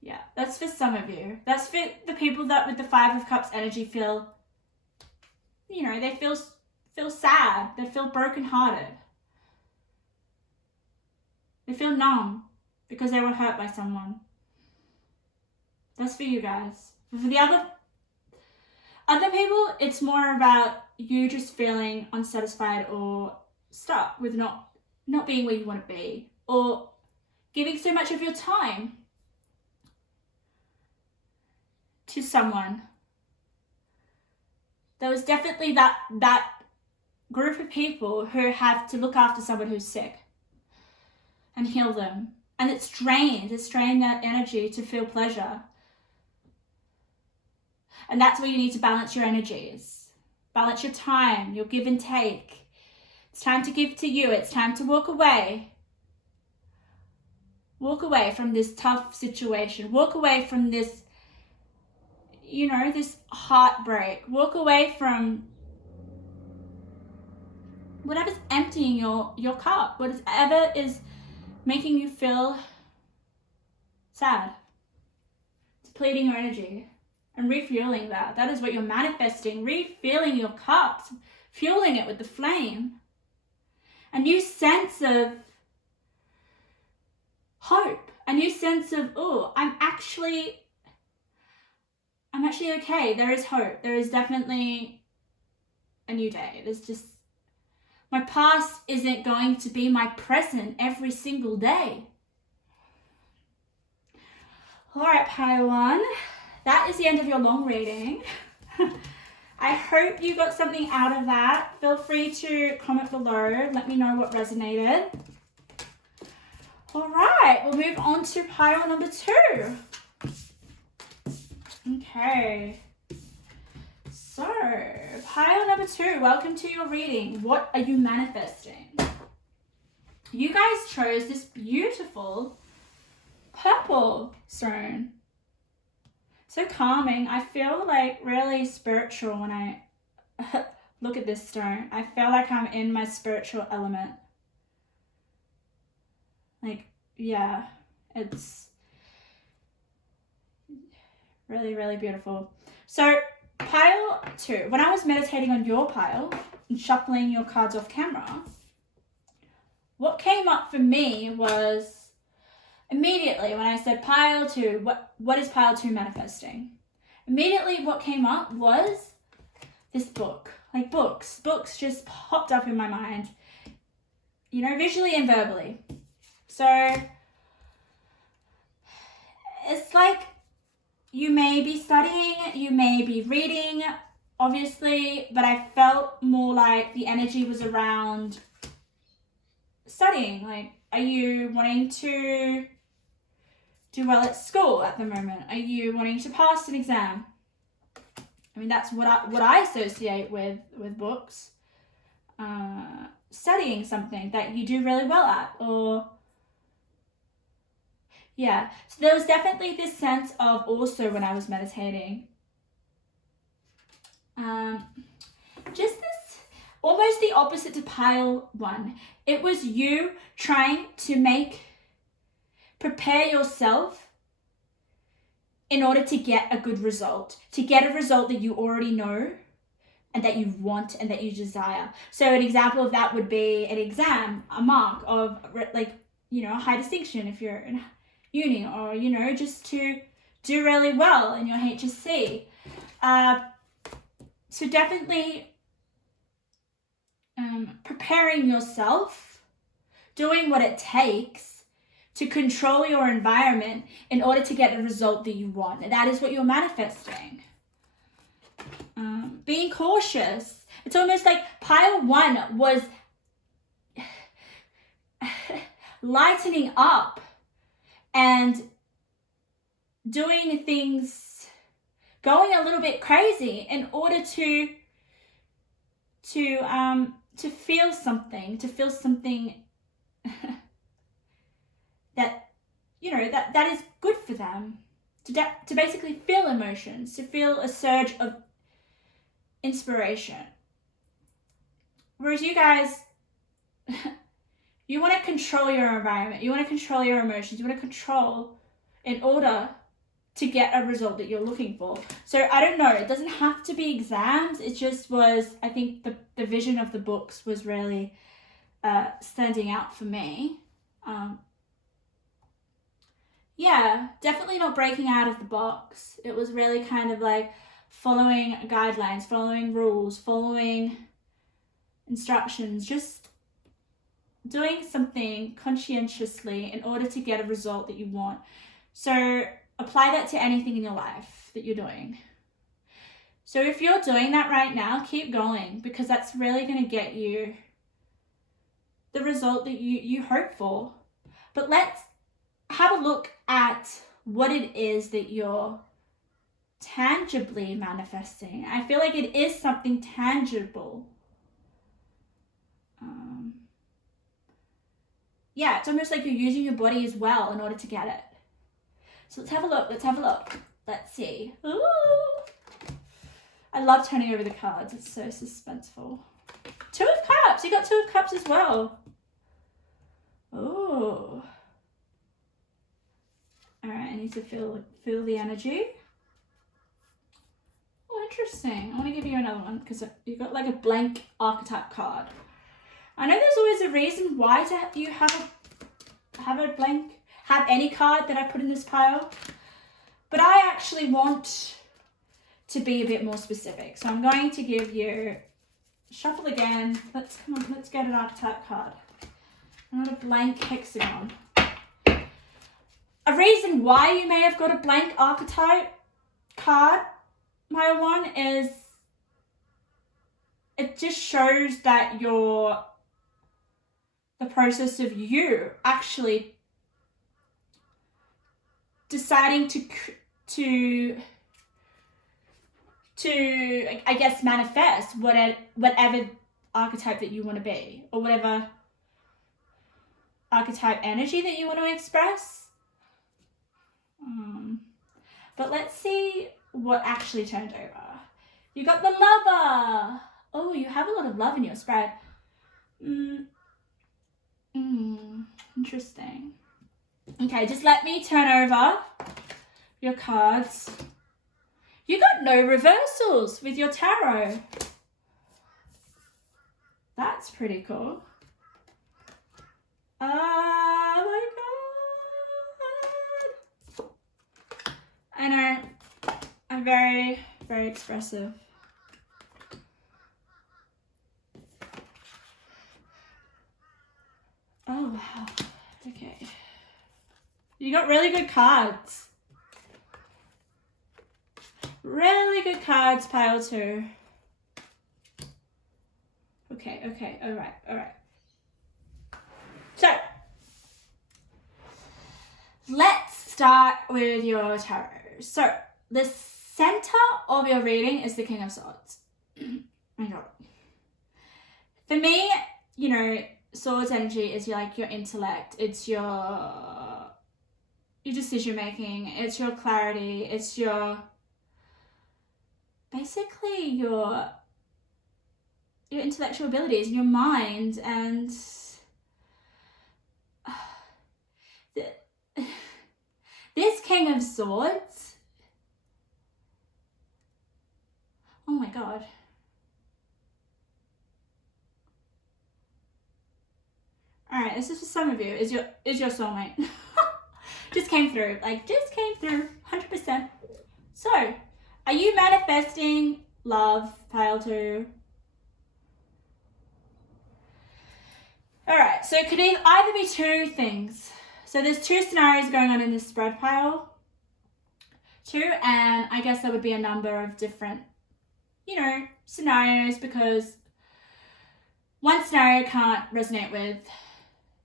Yeah, that's for some of you. That's for the people that with the 5 of Cups energy feel, you know, they feel sad. They feel brokenhearted. They feel numb because they were hurt by someone. That's for you guys. For the other people, it's more about you just feeling unsatisfied or stuck with not being where you want to be, or giving so much of your time to someone. There was definitely that group of people who have to look after someone who's sick and heal them. And it's drained that energy to feel pleasure. And that's where you need to balance your energies. Balance your time, your give and take. It's time to give to you. It's time to walk away. Walk away from this tough situation. Walk away from this, you know, this heartbreak. Walk away from whatever's emptying your cup. Whatever is making you feel sad. It's depleting your energy. And refueling that. That is what you're manifesting. Refueling your cups. Fueling it with the flame. A new sense of hope. A new sense of, oh, I'm actually okay. There is hope. There is definitely a new day. There's just, my past isn't going to be my present every single day. All right, pile 1. That is the end of your long reading. I I hope you got something out of that. Feel free to comment below. Let me know what resonated. All right, we'll move on to pile number 2. Okay. So, pile number 2, welcome to your reading. What are you manifesting? You guys chose this beautiful purple stone. So calming. I feel like really spiritual when I look at this stone. I feel like I'm in my spiritual element. Like, yeah, it's really, really beautiful. So pile 2, when I was meditating on your pile and shuffling your cards off camera, what came up for me was immediately when I said pile 2, what is pile 2 manifesting? Immediately what came up was this book. Like books just popped up in my mind, you know, visually and verbally. So it's like you may be studying, you may be reading, obviously, but I felt more like the energy was around studying. Like, are you wanting to do well at school at the moment? Are you wanting to pass an exam? I mean, that's what I associate with books. Studying something that you do really well at, or yeah. So there was definitely this sense of also when I was meditating, just this almost the opposite to pile 1. It was you trying to prepare yourself in order to get a good result, to get a result that you already know and that you want and that you desire. So an example of that would be an exam, a mark of like, you know, a high distinction if you're in uni, or, you know, just to do really well in your HSC. So definitely preparing yourself, doing what it takes to control your environment in order to get the result that you want. And that is what you're manifesting. Being cautious. It's almost like pile 1 was lightening up and doing things, going a little bit crazy in order to feel something, that, you know, that is good for them, to basically feel emotions, to feel a surge of inspiration. Whereas you guys, you want to control your environment, you want to control your emotions, you want to control in order to get a result that you're looking for. So I don't know, it doesn't have to be exams. It just was, I think the vision of the books was really standing out for me. Yeah, definitely not breaking out of the box. It was really kind of like following guidelines, following rules, following instructions, just doing something conscientiously in order to get a result that you want. So apply that to anything in your life that you're doing. So if you're doing that right now, keep going, because that's really going to get you the result that you hope for. But let's have a look at what it is that you're tangibly manifesting. I feel like it is something tangible. Yeah, it's almost like you're using your body as well in order to get it. So let's have a look. Let's see. Ooh. I love turning over the cards. It's so suspenseful. 2 of Cups. You got 2 of Cups as well. Ooh. All right, I need to feel the energy. Oh, interesting. I want to give you another one because you've got like a blank archetype card. I know there's always a reason why you have any card that I put in this pile, but I actually want to be a bit more specific. So I'm going to give you, shuffle again. Let's get an archetype card. Not a blank hexagon. A reason why you may have got a blank archetype card, pile 1, is it just shows that the process of you actually deciding to I guess manifest whatever archetype that you want to be, or whatever archetype energy that you want to express. But let's see what actually turned over. You got the Lover. Oh, you have a lot of love in your spread. Interesting. Okay, just let me turn over your cards. You got no reversals with your tarot. That's pretty cool. Oh my god. I know. I'm very, very expressive. Oh wow. Okay. You got really good cards. Really good cards, pile 2. Okay, alright. So, let's start with your tarot. So, the center of your reading is the King of Swords. My god. For me, you know, Swords energy is your intellect, it's your decision making, it's your clarity, it's your basically your intellectual abilities, your mind, and this King of Swords, oh my god. Alright, this is for some of you, is your soulmate. Just came through, 100%. So, are you manifesting love, pile 2? Alright, so it could either be 2 things. So there's 2 scenarios going on in this spread pile. 2, and I guess there would be a number of different, scenarios, because one scenario can't resonate with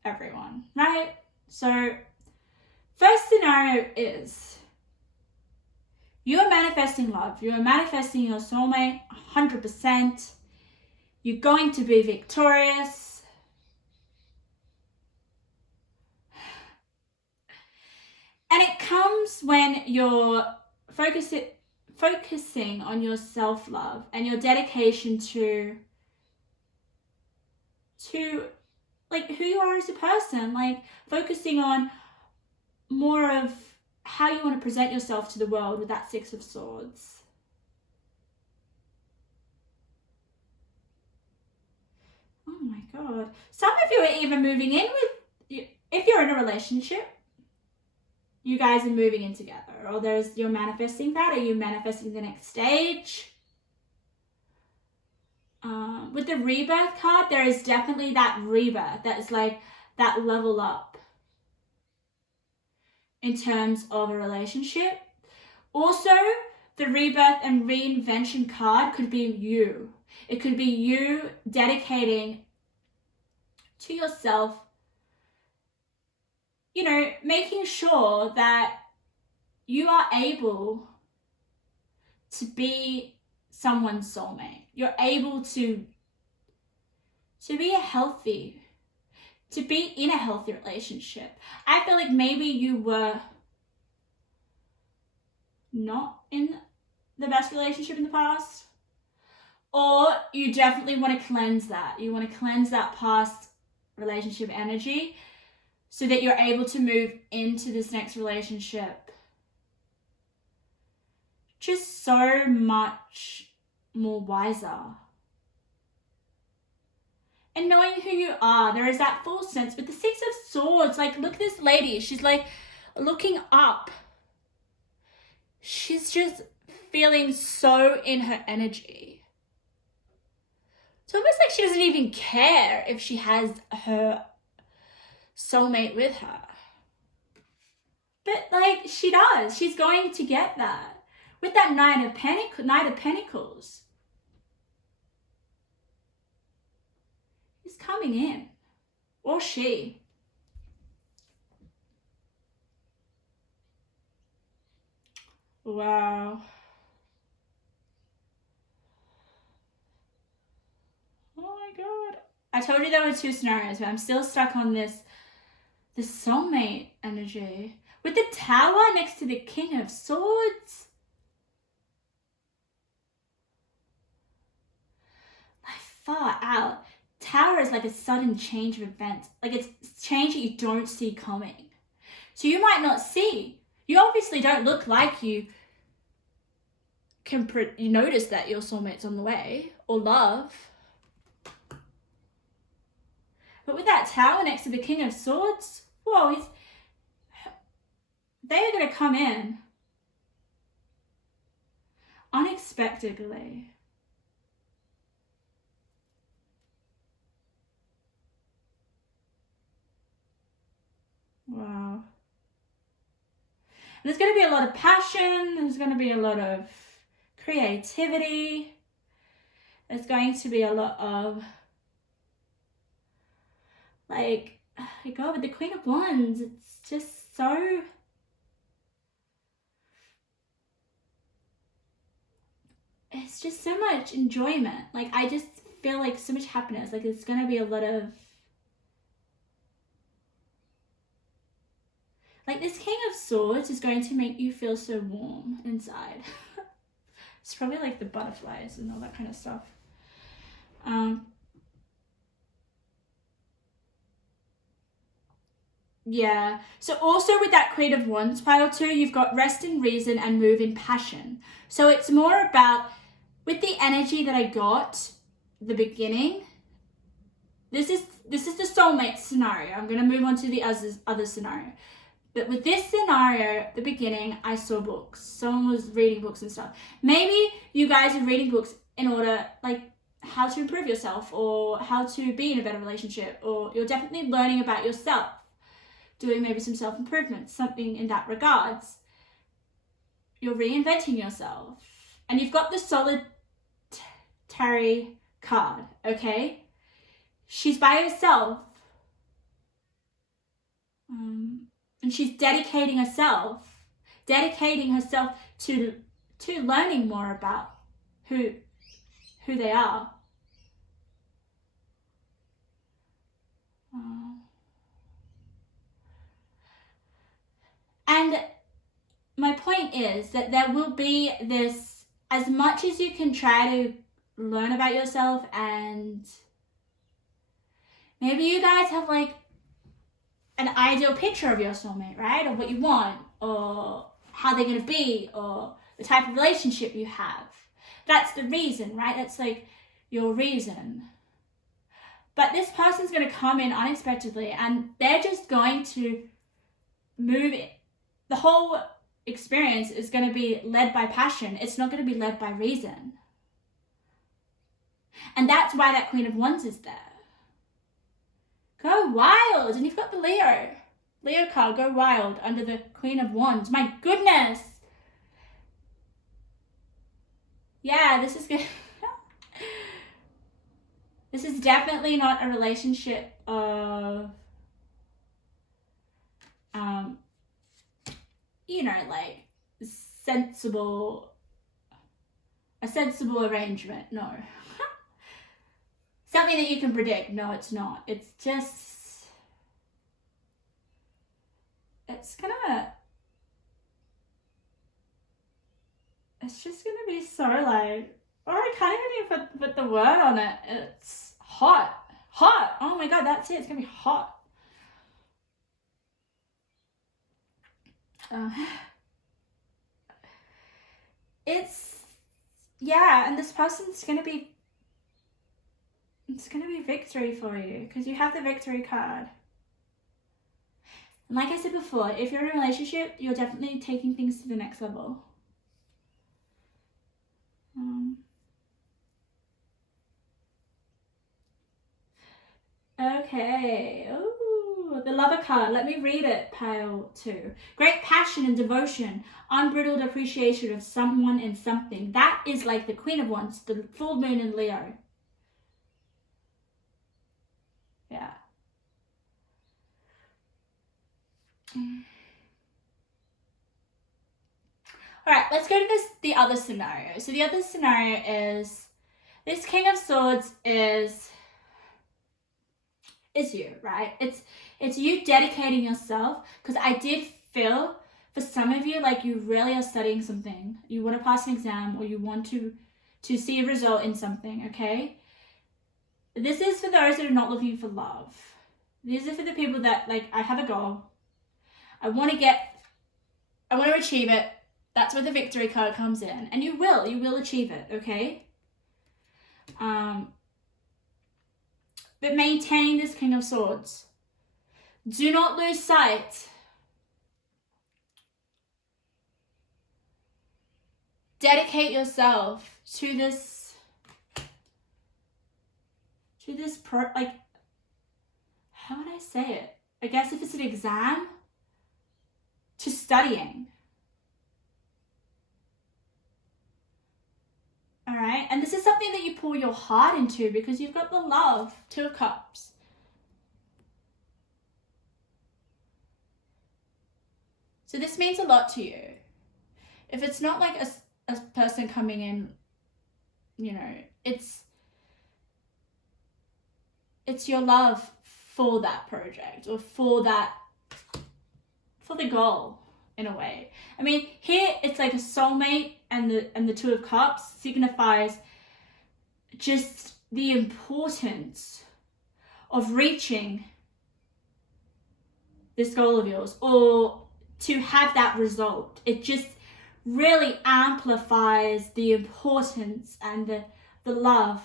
everyone, right? So, first scenario is you are manifesting love. You are manifesting your soulmate 100%. You're going to be victorious. And it comes when you're focusing on your self-love and your dedication to who you are as a person, focusing on more of how you want to present yourself to the world with that 6 of Swords. Oh my god. Some of you are even moving in with, if you're in a relationship, you guys are moving in together, or you're manifesting that, or you're manifesting the next stage. With the rebirth card, there is definitely that rebirth, that is that level up in terms of a relationship. Also, the rebirth and reinvention card could be you. It could be you dedicating to yourself, making sure that you are able to be someone's soulmate. You're able to be to be in a healthy relationship. I feel like maybe you were not in the best relationship in the past, or you definitely want to cleanse that. You want to cleanse that past relationship energy so that you're able to move into this next relationship just so much more wiser. And knowing who you are, there is that full sense with the 6 of Swords. Look at this lady. She's looking up. She's just feeling so in her energy. It's almost like she doesn't even care if she has her soulmate with her. But she does. She's going to get that. With that Knight of Pentacles. coming in, or she. Wow. Oh my God. I told you there were 2 scenarios, but I'm still stuck on this soulmate energy. With the Tower next to the King of Swords. Like, far out. Tower is like a sudden change of events. Like, it's change that you don't see coming. So you might not see. You obviously don't look like you notice that your soulmate's on the way, or love. But with that Tower next to the King of Swords, whoa, they are going to come in unexpectedly. Wow. And there's going to be a lot of passion. There's going to be a lot of creativity. There's going to be a lot of, like, God, with the Queen of Wands, it's just so... It's just so much enjoyment. Like, I just feel like so much happiness. Like, it's going to be a lot of... Like, this King of Swords is going to make you feel so warm inside. It's probably like the butterflies and all that kind of stuff. Yeah. So also with that Queen of Wands pile too, you've got rest in reason and move in passion. So it's more about, with the energy that I got the beginning, this is the soulmate scenario. I'm going to move on to the other scenario. But with this scenario, the beginning, I saw books. Someone was reading books and stuff. Maybe you guys are reading books in order, like, how to improve yourself or how to be in a better relationship, or you're definitely learning about yourself, doing maybe some self-improvement, something in that regards. You're reinventing yourself. And you've got the solitary card, okay? She's by herself. And she's dedicating herself to learning more about who they are. And my point is that there will be this, as much as you can try to learn about yourself, and maybe you guys have like an ideal picture of your soulmate, right? Or what you want, or how they're going to be, or the type of relationship you have. That's the reason, right? That's like your reason. But this person's going to come in unexpectedly, and they're just going to move it. The whole experience is going to be led by passion. It's not going to be led by reason. And that's why that Queen of Wands is there. Go wild. And you've got the Leo card, go wild, under the Queen of Wands. My goodness. Yeah, this is good. This is definitely not a relationship of, like a sensible arrangement. No. Something that you can predict. No, it's not. It's just, it's just gonna be so like, or I can't even put the word on it. It's hot. Oh my God, that's it. It's gonna be hot. And this person's gonna be, it's gonna be victory for you, because you have the victory card. And like I said before, if you're in a relationship, you're definitely taking things to the next level. Okay. Ooh, the Lover card. Let me read it, pile 2. Great passion and devotion, unbridled appreciation of someone and something. That is like the Queen of Wands, the full moon in Leo. All right, let's go to the other scenario. So the other scenario is this King of Swords is you, right? It's you dedicating yourself, because I did feel for some of you like you really are studying something. You want to pass an exam, or you want to see a result in something, okay? This is for those that are not looking for love. These are for the people that, like, I have a goal. I want to achieve it. That's where the victory card comes in. And you will achieve it, okay? But maintain this King of Swords. Do not lose sight. Dedicate yourself to this like, how would I say it? I guess if it's an exam, to studying. All right, and this is something that you pour your heart into, because you've got the love, 2 of Cups. So this means a lot to you. If it's not like a person coming in, you know, it's your love for that project, or for the goal, in a way. I mean, here it's like a soulmate, and the 2 of Cups signifies just the importance of reaching this goal of yours, or to have that result. It just really amplifies the importance and the love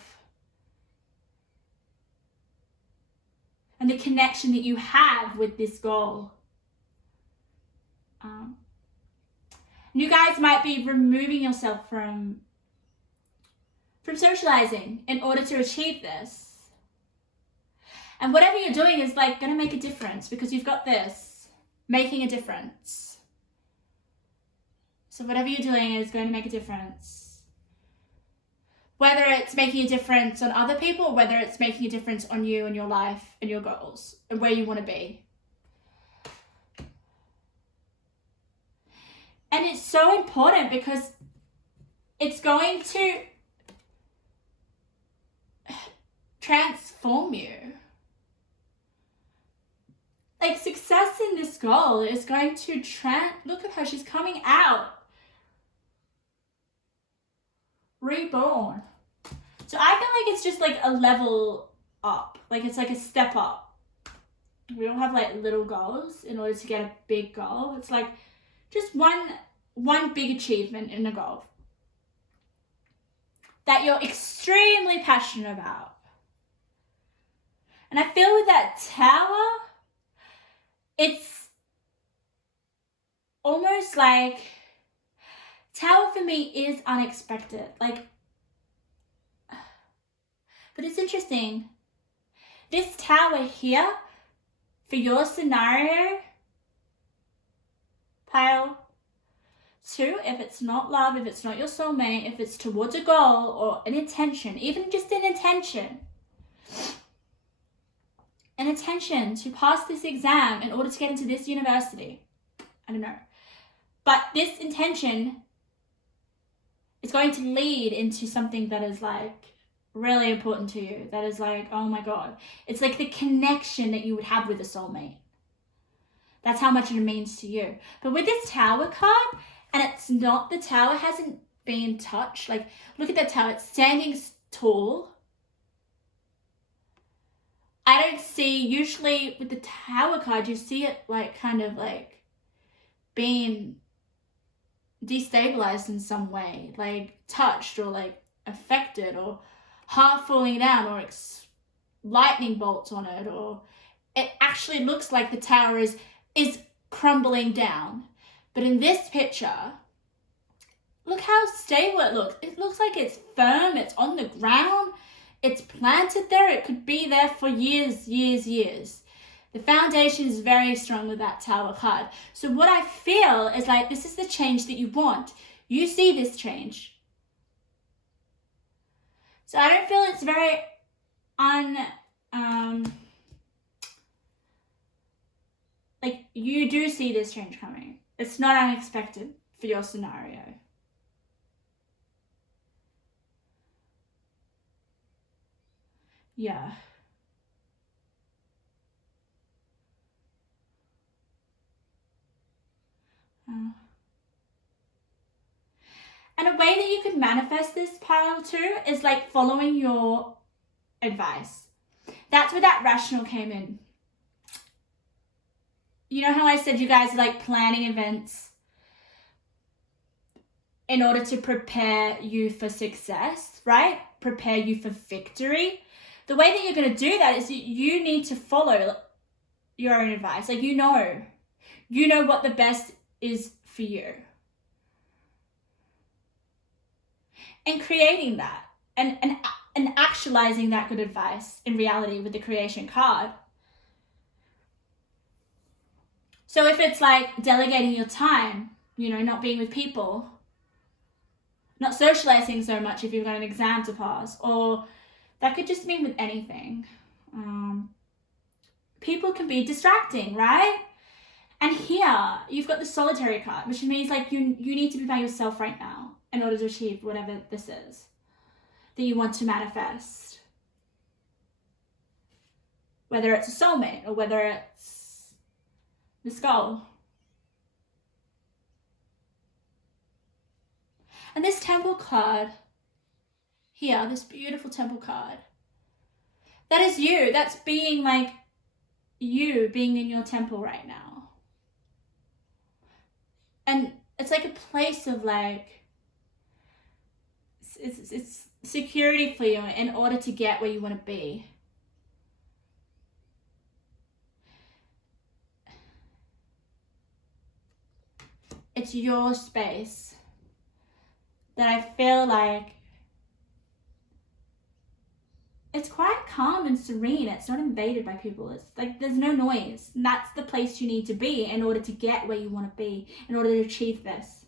and the connection that you have with this goal. You guys might be removing yourself from socializing in order to achieve this. And whatever you're doing is like going to make a difference, because you've got this, making a difference. So whatever you're doing is going to make a difference. Whether it's making a difference on other people, or whether it's making a difference on you and your life and your goals and where you want to be. And it's so important, because it's going to transform you. Like, success in this goal is going to look at her, she's coming out reborn. So I feel like it's just like a level up, like it's like a step up. We don't have like little goals in order to get a big goal. It's like just one big achievement in a goal that you're extremely passionate about. And I feel with that Tower, it's almost like, Tower for me is unexpected. Like, but it's interesting. This Tower here, for your scenario, pile 2, if it's not love, if it's not your soulmate, if it's towards a goal or an intention, even just an intention to pass this exam in order to get into this university. I don't know. But this intention is going to lead into something that is like really important to you. That is like, oh my God. It's like the connection that you would have with a soulmate. That's how much it means to you. But with this Tower card, and it's not, the Tower hasn't been touched. Like, look at that Tower. It's standing tall. I don't see, usually with the Tower card, you see it like kind of like being destabilized in some way, like touched or like affected, or half falling down, or lightning bolts on it, or it actually looks like the Tower is crumbling down. But in this picture, look how stable it looks. It looks like it's firm, it's on the ground, it's planted there. It could be there for years. The foundation is very strong with that Tower card. So what I feel is like, this is the change that you want. You see this change. So I don't feel it's very like, you do see this change coming. It's not unexpected for your scenario. Yeah. And a way that you could manifest this pile too is like following your advice. That's where that rational came in. You know how I said you guys are like planning events in order to prepare you for success, right? Prepare you for victory. The way that you're going to do that is you need to follow your own advice. Like, you know what the best is for you. And creating that and actualizing that good advice in reality with the creation card. So if it's like delegating your time, you know, not being with people, not socializing so much if you've got an exam to pass, or that could just mean with anything. People can be distracting, right? And here you've got the solitary card, which means like you need to be by yourself right now in order to achieve whatever this is that you want to manifest. Whether it's a soulmate or whether it's this goal. And this temple card here, this beautiful temple card, that is you. That's being like you being in your temple right now. And it's like a place of like, it's security for you in order to get where you want to be. It's your space that I feel like it's quite calm and serene. It's not invaded by people. It's like there's no noise. And that's the place you need to be in order to get where you want to be, in order to achieve this.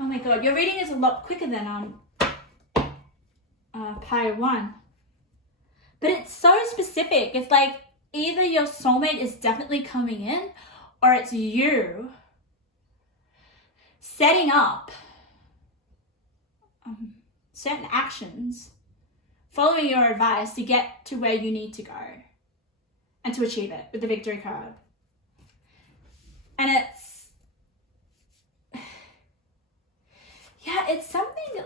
Oh my God, your reading is a lot quicker than Pile 1. But it's so specific. It's like either your soulmate is definitely coming in, or it's you setting up certain actions, following your advice to get to where you need to go and to achieve it with the victory card. And it's something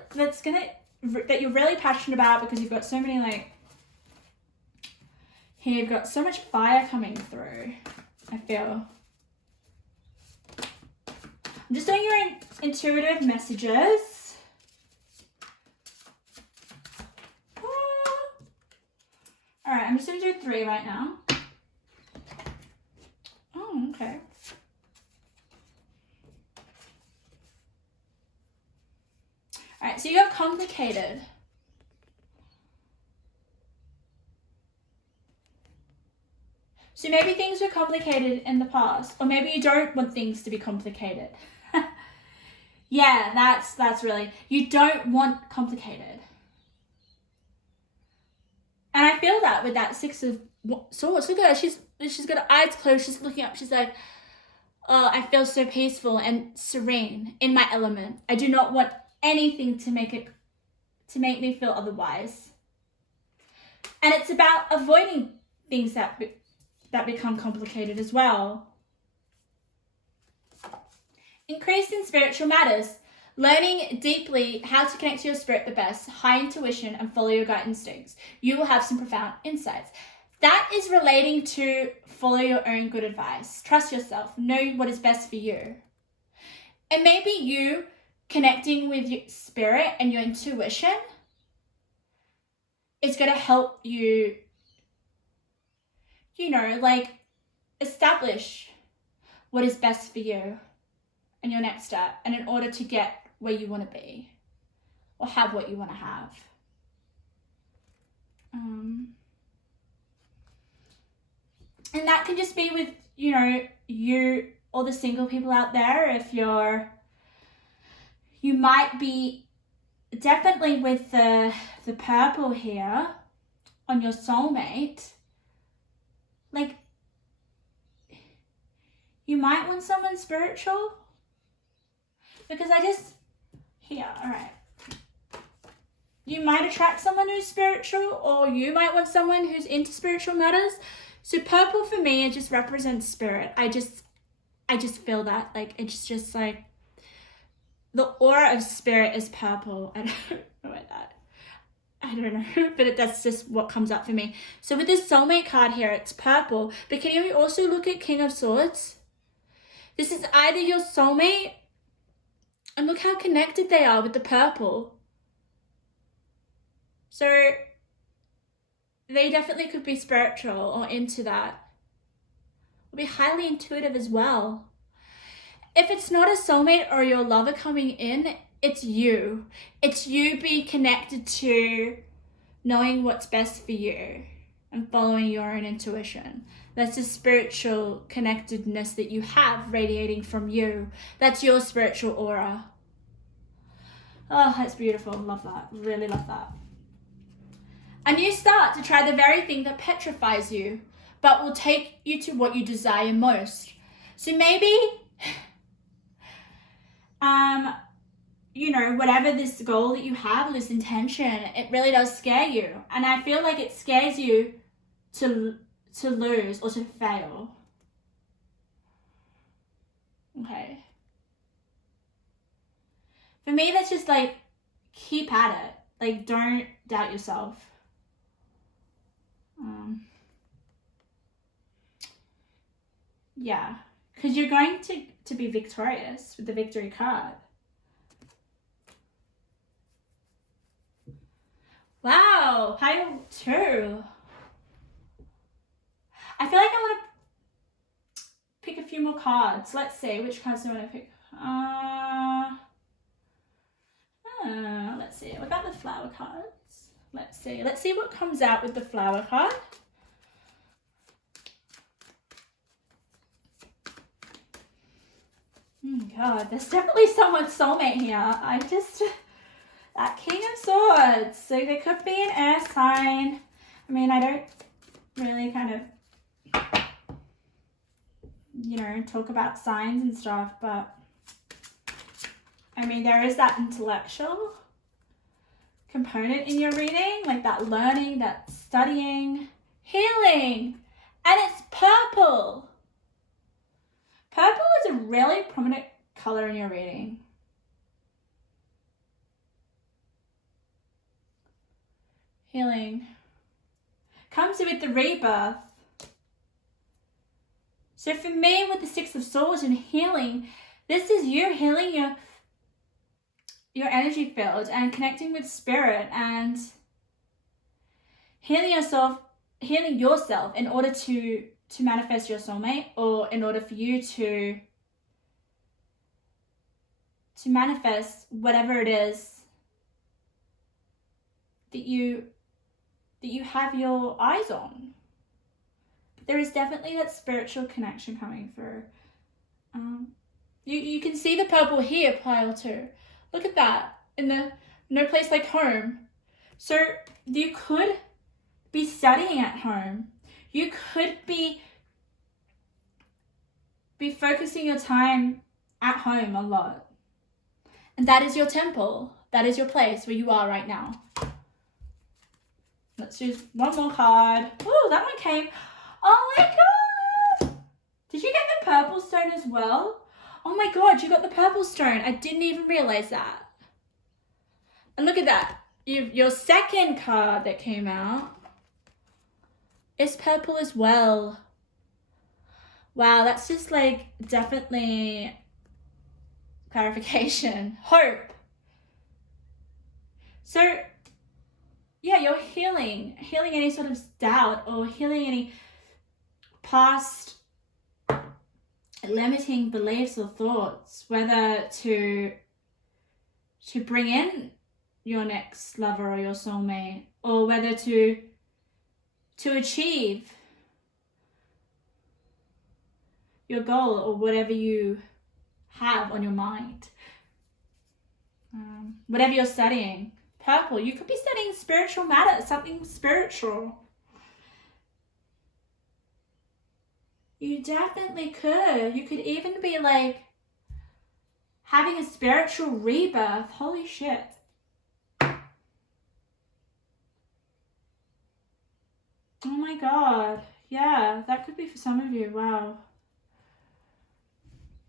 that you're really passionate about, because you've got so many like, here you've got so much fire coming through, I feel. I'm just doing your intuitive messages. All right, I'm just going to do 3 right now. Oh, okay. All right, so you have complicated. So maybe things were complicated in the past, or maybe you don't want things to be complicated. Yeah, that's really, you don't want complicated. And I feel that with that 6 of Swords. Look at her, she's got her eyes closed, she's looking up, she's like, oh, I feel so peaceful and serene in my element. I do not want anything to make me feel otherwise. And it's about avoiding things that become complicated as well. Increase in spiritual matters. Learning deeply how to connect to your spirit the best, high intuition, and follow your gut instincts. You will have some profound insights. That is relating to follow your own good advice. Trust yourself. Know what is best for you. And maybe you connecting with your spirit and your intuition is going to help you, like establish what is best for you and your next step, and in order to get where you want to be or have what you want to have. And that can just be with, you or the single people out there. If you might be definitely with the purple here on your soulmate, like You might want someone spiritual. Because here, all right. You might attract someone who's spiritual, or you might want someone who's into spiritual matters. So purple for me, it just represents spirit. I just feel that, like, it's just like the aura of spirit is purple. I don't know about that. I don't know, but that's just what comes up for me. So with this soulmate card here, it's purple. But can you also look at King of Swords? This is either your soulmate, and look how connected they are with the purple. So they definitely could be spiritual or into that. Will be highly intuitive as well. If it's not a soulmate or your lover coming in, it's you. It's you being connected to knowing what's best for you and following your own intuition. That's the spiritual connectedness that you have radiating from you. That's your spiritual aura. Oh, that's beautiful. Love that. Really love that. A new start to try the very thing that petrifies you, but will take you to what you desire most. So maybe, you know, whatever this goal that you have, this intention, it really does scare you. And I feel like it scares you to lose or to fail. Okay. For me, that's just like, keep at it. Like, don't doubt yourself. Yeah, because you're going to be victorious with the victory card. Wow, pile 2. I feel like I want to pick a few more cards. Let's see, which cards do I want to pick? Let's see, we got the flower cards. Let's see what comes out with the flower card. God, there's definitely someone's soulmate here. That King of Swords. So there could be an air sign. I mean, I don't really kind of, you know, talk about signs and stuff, but I mean, there is that intellectual component in your reading, like that learning, that studying, healing, and it's purple. Purple is a really prominent color in your reading. Healing. Comes with the rebirth. So for me, with the Six of Swords and healing, this is you healing your energy field and connecting with spirit and healing yourself in order to manifest your soulmate, or in order for you to manifest whatever it is that you have your eyes on. But there is definitely that spiritual connection coming through. You can see the purple here, pile 2. Look at that, in the No Place Like Home. So you could be studying at home. You could be focusing your time at home a lot. And that is your temple. That is your place where you are right now. Let's use one more card. Oh, that one came. Oh my God! Did you get the purple stone as well? Oh my God, you got the purple stone. I didn't even realize that. And look at that. Your second card that came out is purple as well. Wow, that's just like definitely clarification. Hope. So yeah, you're healing any sort of doubt or healing any past limiting beliefs or thoughts, whether to bring in your next lover or your soulmate, or whether to achieve your goal or whatever you have on your mind. Whatever you're studying. Purple, you could be studying spiritual matter, something spiritual. You definitely could. You could even be like having a spiritual rebirth. Holy shit. Oh my God. Yeah, that could be for some of you. Wow.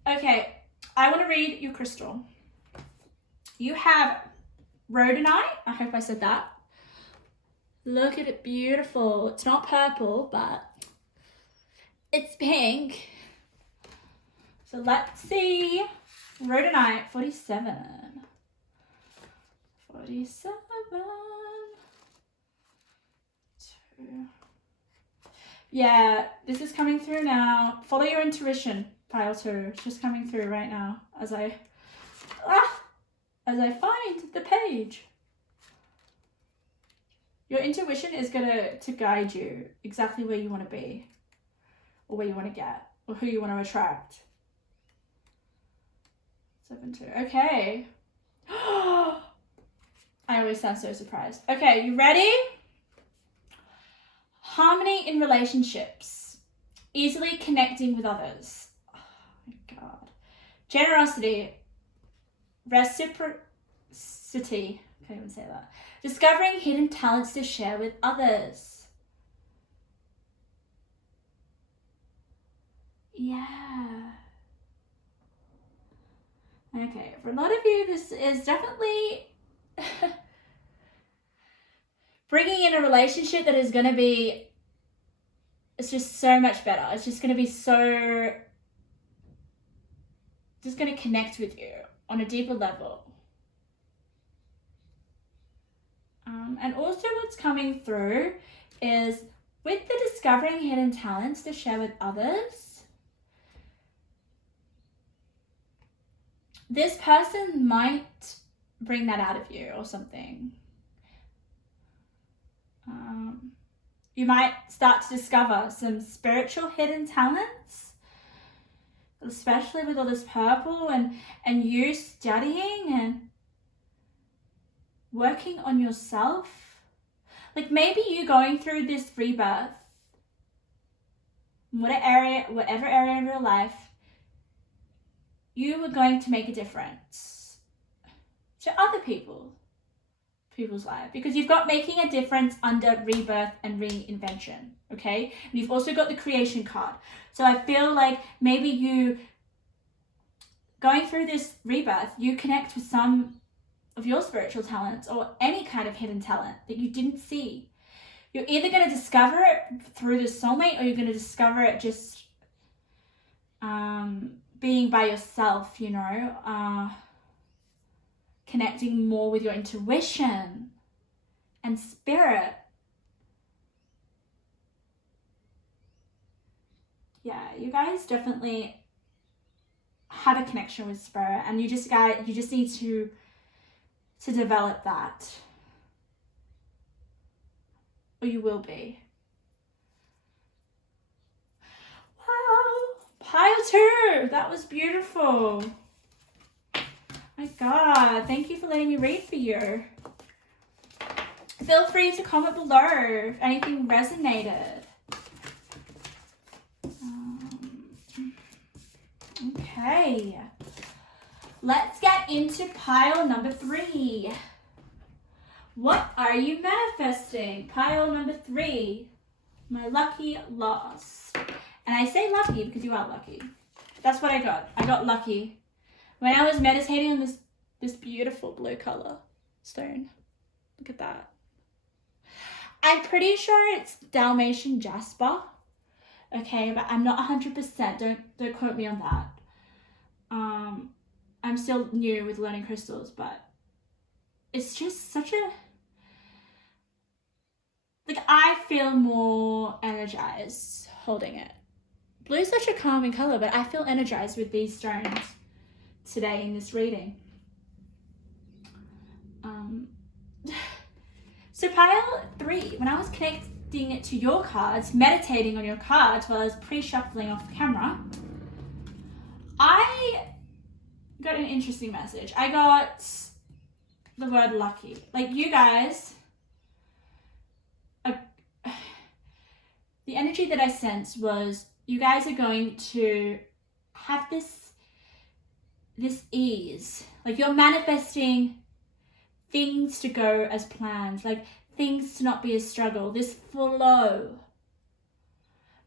Okay, I want to read your crystal. You have rhodonite. I hope I said that. Look at it, beautiful. It's not purple, but it's pink. So let's see. Rhodonite, 47. 47. 2. Yeah, this is coming through now. Follow your intuition, pile 2. It's just coming through right now as I find the page. Your intuition is going to guide you exactly where you want to be, or where you want to get, or who you want to attract. 7-2. Okay. I always sound so surprised. Okay, you ready? Harmony in relationships. Easily connecting with others. Oh my God. Generosity. Reciprocity. Can't even say that. Discovering hidden talents to share with others. Yeah. Okay, for a lot of you, this is definitely bringing in a relationship that is going to be, it's just so much better. It's just going to be so, just going to connect with you on a deeper level. And also what's coming through is with the discovering hidden talents to share with others, this person might bring that out of you or something. You might start to discover some spiritual hidden talents, especially with all this purple and you studying and working on yourself. Like maybe you going through this rebirth, whatever area of your life, you were going to make a difference to other people's life, because you've got making a difference under rebirth and reinvention, okay? And you've also got the creation card. So I feel like maybe you going through this rebirth, you connect with some of your spiritual talents or any kind of hidden talent that you didn't see. You're either going to discover it through the soulmate, or you're going to discover it just being by yourself, you know, connecting more with your intuition and spirit. Yeah, you guys definitely have a connection with spirit, and you just need to develop that, or you will be. Wow, pile 2, that was beautiful. My God, thank you for letting me read for you. Feel free to comment below if anything resonated. Okay, let's get into pile number 3. What are you manifesting? Pile number 3, my lucky lost. And I say lucky because you are lucky. That's what I got. I got lucky when I was meditating on this beautiful blue color stone. Look at that. I'm pretty sure it's Dalmatian jasper. Okay, but I'm not 100%. Don't quote me on that. I'm still new with learning crystals, but it's just such a, like, I feel more energized holding it. Blue is such a calming color, but I feel energized with these stones today in this reading. So pile 3, when I was connecting it to your cards, meditating on your cards while I was pre-shuffling off camera, I got an interesting message. I got the word lucky. Like, you guys, the energy that I sensed was you guys are going to have this ease. Like you're manifesting things to go as planned, like things to not be a struggle. This flow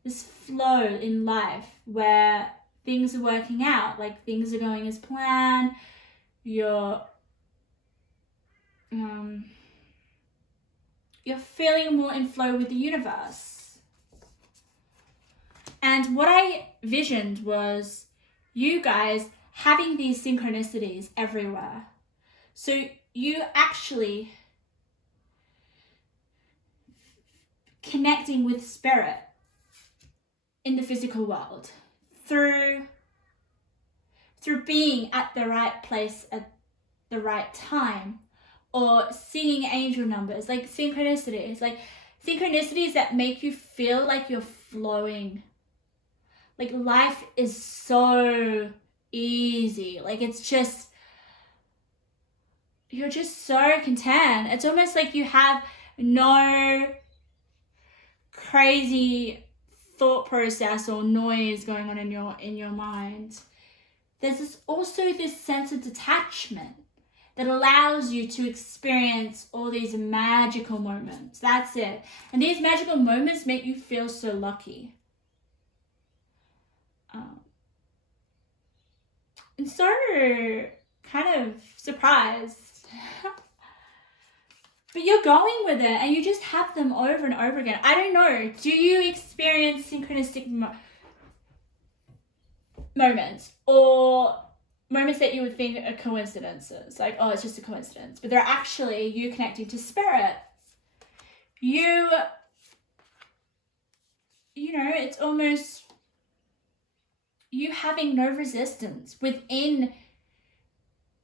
in life where things are working out, like things are going as planned. You're feeling more in flow with the universe. And what I visioned was you guys having these synchronicities everywhere. So you actually connecting with spirit in the physical world through being at the right place at the right time, or seeing angel numbers, like synchronicities that make you feel like you're flowing. Like life is so easy. Like it's just, you're just so content. It's almost like you have no crazy thought process or noise going on in your mind. There's also this sense of detachment that allows you to experience all these magical moments. That's it. And these magical moments make you feel so lucky. And so kind of surprised. But you're going with it and you just have them over and over again. I don't know. Do you experience synchronistic moments, or moments that you would think are coincidences? Like, oh, it's just a coincidence. But they're actually you connecting to spirit. You know, it's almost you having no resistance within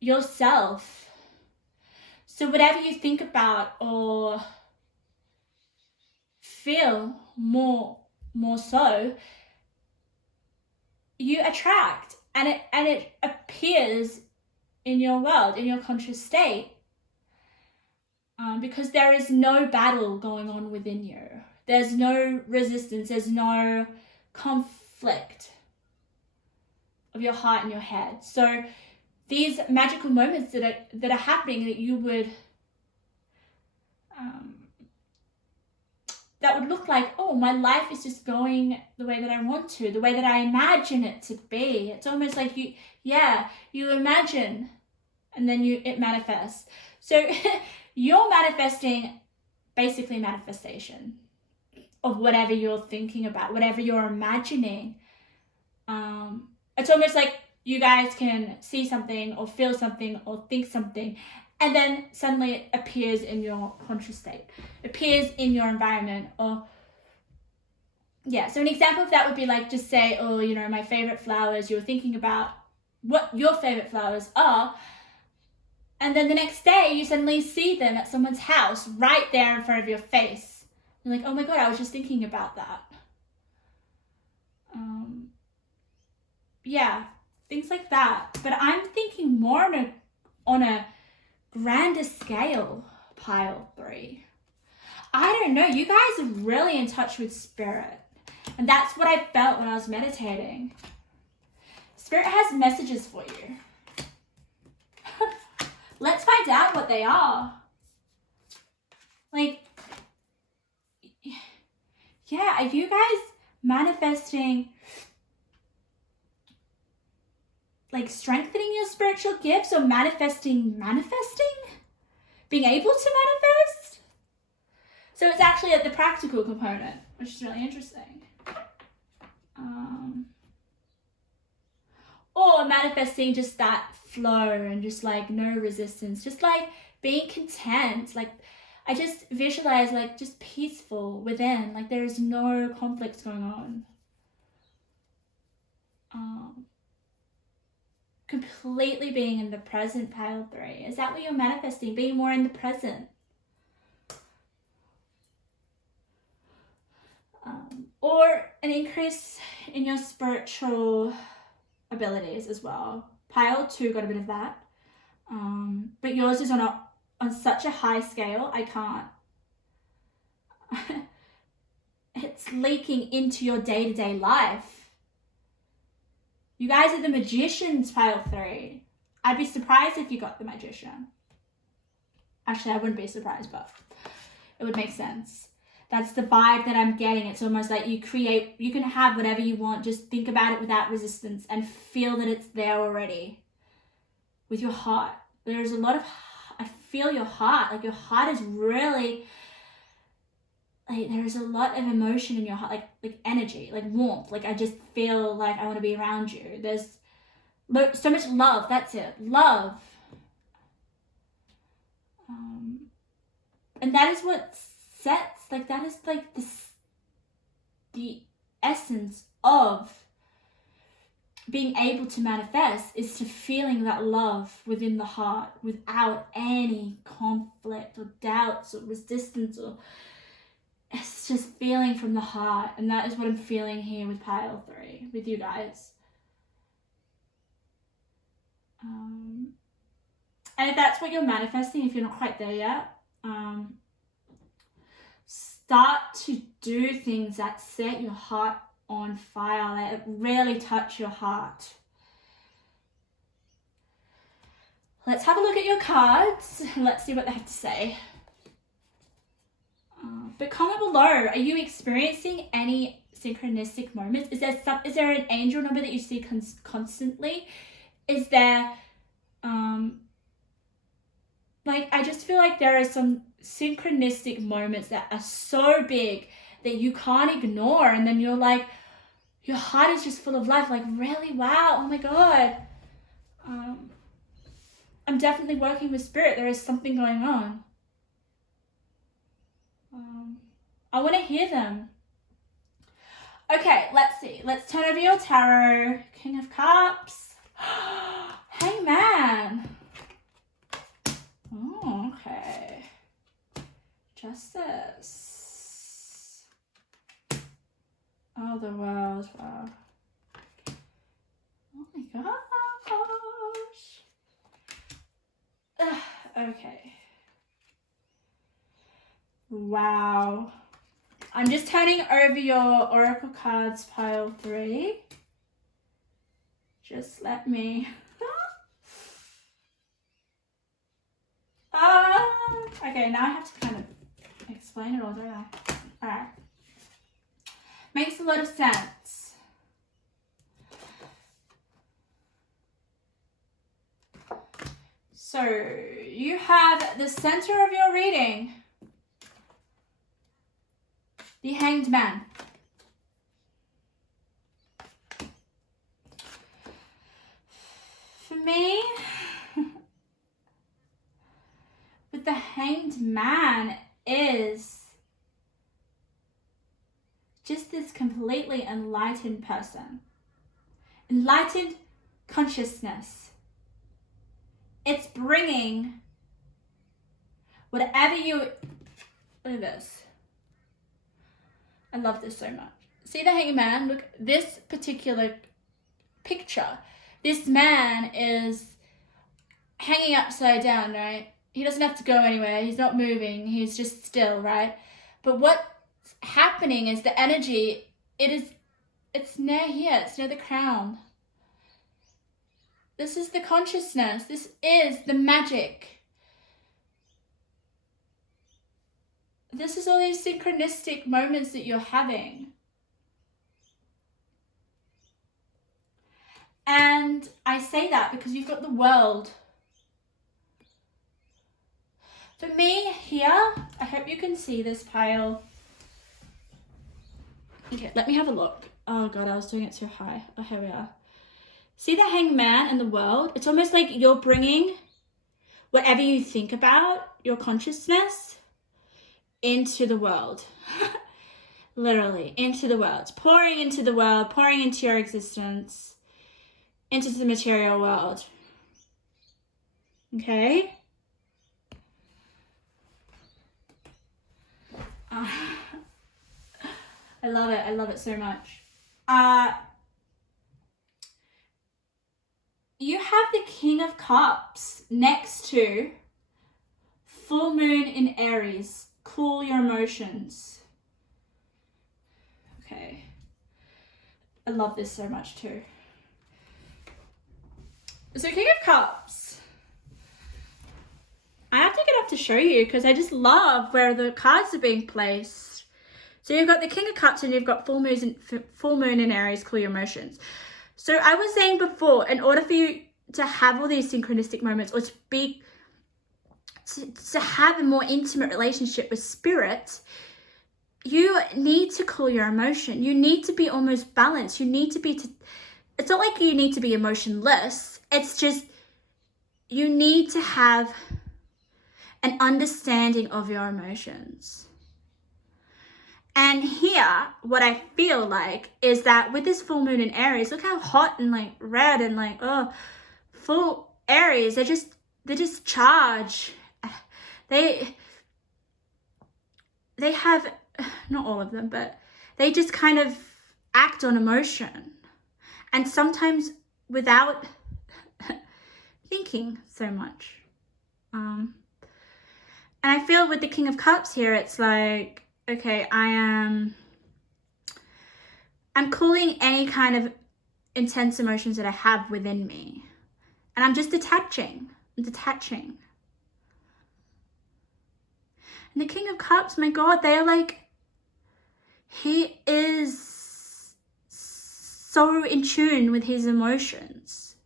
yourself. So whatever you think about or feel more so, you attract, and it appears in your world, in your conscious state, because there is no battle going on within you. There's no resistance. There's no conflict of your heart and your head. So these magical moments that are happening, that you would that would look like, oh, my life is just going the way that I want to, the way that I imagine it to be. It's almost like you imagine and then it manifests. So you're manifesting basically manifestation of whatever you're thinking about, whatever you're imagining. It's almost like you guys can see something or feel something or think something, and then suddenly it appears in your conscious state, appears in your environment. Or so an example of that would be like, just say, oh, you know, my favorite flowers. You're thinking about what your favorite flowers are, and then the next day you suddenly see them at someone's house right there in front of your face. You're like, oh my god, I was just thinking about that. Things like that. But I'm thinking more on a grander scale, pile 3. I don't know, you guys are really in touch with spirit, and that's what I felt when I was meditating. Spirit has messages for you. Let's find out what they are. Like, yeah, are you guys manifesting, like strengthening your spiritual gifts, or manifesting, being able to manifest? So it's actually at the practical component, which is really interesting. Or manifesting just that flow and just like no resistance, just like being content. Like I just visualize like just peaceful within, like there is no conflicts going on. Completely being in the present, pile 3. Is that what you're manifesting? Being more in the present. Or an increase in your spiritual abilities as well. Pile 2 got a bit of that. But yours is on such a high scale, I can't. it's leaking into your day-to-day life. You guys are the magicians, pile 3. I'd be surprised if you got the magician. Actually, I wouldn't be surprised, but it would make sense. That's the vibe that I'm getting. It's almost like you can have whatever you want. Just think about it without resistance and feel that it's there already. With your heart. There's a lot of, I feel your heart. Like your heart is really, like there's a lot of emotion in your heart. Like energy, like warmth. Like I just feel like I want to be around you. There's so much love. That's it. Love. And that is what sets, like that is like the essence of being able to manifest, is to feeling that love within the heart without any conflict or doubts or resistance, or it's just feeling from the heart. And that is what I'm feeling here with pile 3, with you guys. And if that's what you're manifesting, if you're not quite there yet, start to do things that set your heart on fire, that really touch your heart. Let's have a look at your cards. Let's see what they have to say. But comment below, are you experiencing any synchronistic moments? Is there an angel number that you see constantly? Is there like, I just feel like there are some synchronistic moments that are so big that you can't ignore, and then you're like, your heart is just full of life. Like, really? Wow. Oh my God. I'm definitely working with spirit. There is something going on. I want to hear them. Okay, let's see. Let's turn over your tarot. King of Cups. Hangman. Oh, okay. Justice. Oh, the World. Wow. Oh my gosh. Okay. Wow. I'm just turning over your oracle cards, pile 3. Just let me. Okay, now I have to kind of explain it all, don't I? Alright. Makes a lot of sense. So, you have the center of your reading, the Hanged Man. For me, with the Hanged Man is just this completely enlightened person. Enlightened consciousness. It's bringing whatever you... Look at this. I love this so much. See the Hanged Man? Look, this particular picture. This man is hanging upside down, right? He doesn't have to go anywhere. He's not moving. He's just still, right? But what's happening is the energy, it's near here. It's near the crown. This is the consciousness. This is the magic. This is all these synchronistic moments that you're having. And I say that because you've got the world. For me here, I hope you can see this pile. Okay, let me have a look. Oh God, I was doing it too high. Oh, here we are. See the Hanged Man and the world? It's almost like you're bringing whatever you think about, your consciousness, into the world. Literally, into the world. Pouring into the world, pouring into your existence, into the material world. Okay? I love it. I love it so much. You have the King of Cups next to full moon in Aries. Cool your emotions. Okay. I love this so much too. So King of Cups. I have to get up to show you because I just love where the cards are being placed. So you've got the King of Cups and you've got full moon in Aries, cool your emotions. So I was saying before, in order for you to have all these synchronistic moments or to have a more intimate relationship with spirit, you need to cool your emotion. You need to be almost balanced. You need to be, it's not like you need to be emotionless. It's just, you need to have an understanding of your emotions. And here, what I feel like is that with this full moon in Aries, look how hot and like red and like, oh, full Aries, they just charge. They have, not all of them, but they just kind of act on emotion. And sometimes without thinking so much. And I feel with the King of Cups here, it's like, okay, I'm cooling any kind of intense emotions that I have within me. And I'm just detaching. I'm detaching. And the King of Cups, my God, they are like, he is so in tune with his emotions.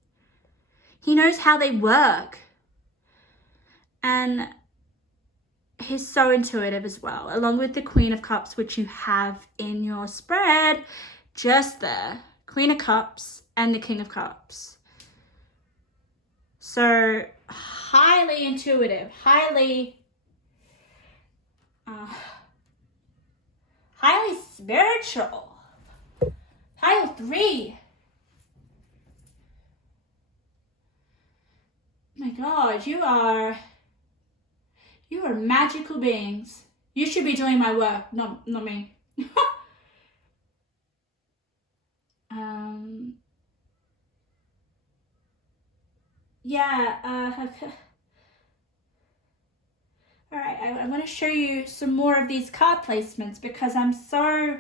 He knows how they work. And he's so intuitive as well, along with the Queen of Cups, which you have in your spread just there. Queen of Cups and the King of Cups. So highly intuitive, highly spiritual. Pile 3. My God, you are magical beings. You should be doing my work, not me. All right, I want to show you some more of these card placements because I'm so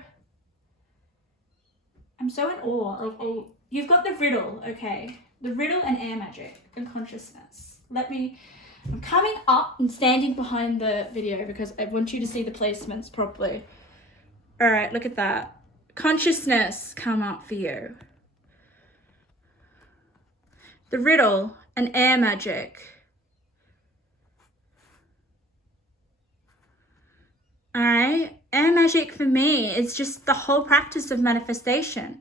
in awe. Like, you've got the riddle, okay? The riddle and air magic and consciousness. I'm coming up and standing behind the video because I want you to see the placements properly. All right, look at that. Consciousness come up for you. The riddle and air magic. All right, air magic for me is just the whole practice of manifestation.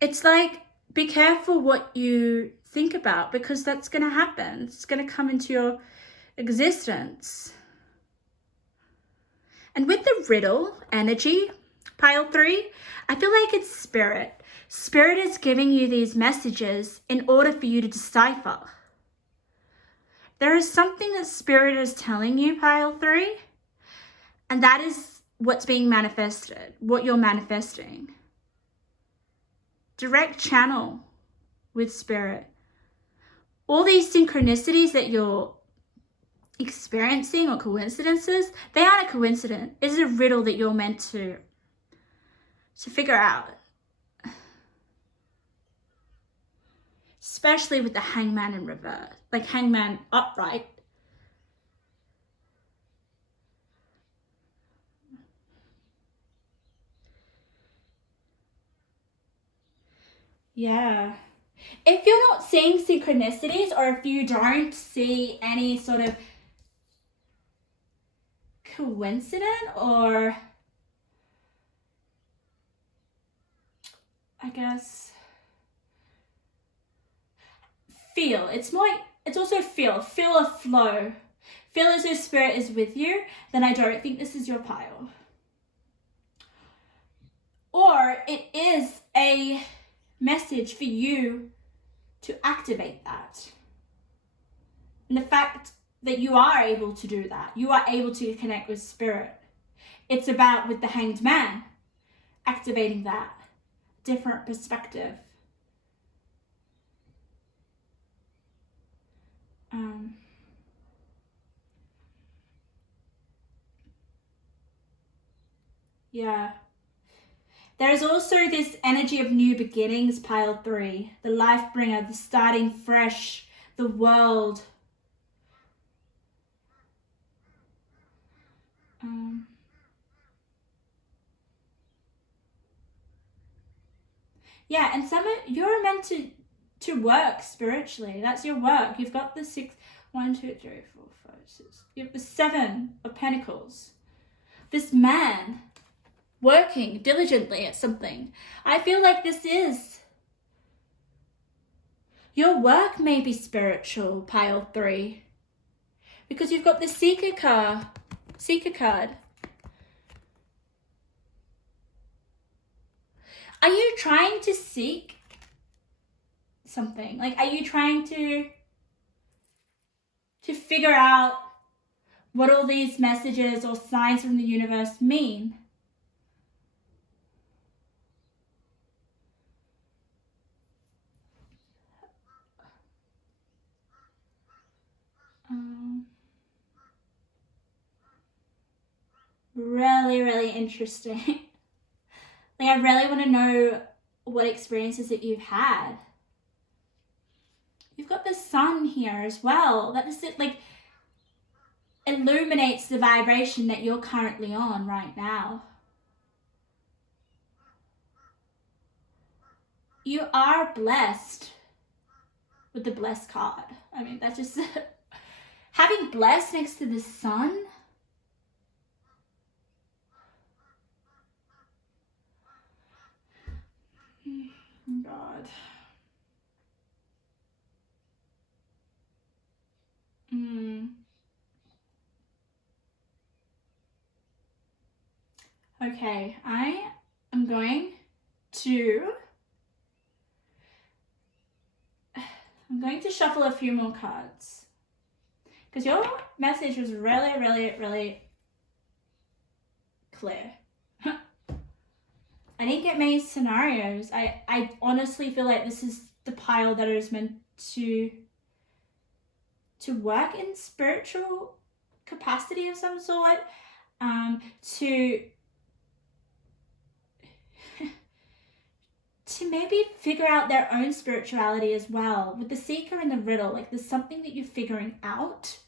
It's like, be careful what you think about because that's going to happen. It's going to come into your existence. And with the riddle energy, pile 3, I feel like it's spirit. Spirit is giving you these messages in order for you to decipher. There is something that spirit is telling you, pile 3, and that is what's being manifested, what you're manifesting. Direct channel with spirit. All these synchronicities that you're experiencing or coincidences, they aren't a coincidence. It's a riddle that you're meant to figure out. Especially with the hangman in reverse, like hangman upright. Yeah. If you're not seeing synchronicities or if you don't see any sort of coincidence or I guess feel, it's more like, it's also feel a flow. Feel as though spirit is with you, then I don't think this is your pile. Or it is a message for you to activate that. And the fact that you are able to do that, you are able to connect with spirit. It's about, with the Hanged Man, activating that different perspective. Yeah. There is also this energy of new beginnings, pile 3. The life bringer, the starting fresh, the world. Yeah, and you're meant to work spiritually. That's your work. You've got the 6, 1, 2, 3, 4, 5, 6. You have the 7 of Pentacles. This man working diligently at something. I feel like this is your work may be spiritual, pile 3, because you've got the seeker card. Are you trying to seek something? Like, are you trying to figure out what all these messages or signs from the universe mean? Really, really interesting. Like, I really want to know what experiences that you've had. You've got the sun here as well. That just like illuminates the vibration that you're currently on right now. You are blessed with the blessed card. I mean, that's just having blessed next to the sun. Oh God. Okay, I am going to shuffle a few more cards because your message was really, really, really clear. I didn't get many scenarios. I honestly feel like this is the pile that is meant to work in spiritual capacity of some sort, to maybe figure out their own spirituality as well. With the seeker and the riddle, like there's something that you're figuring out,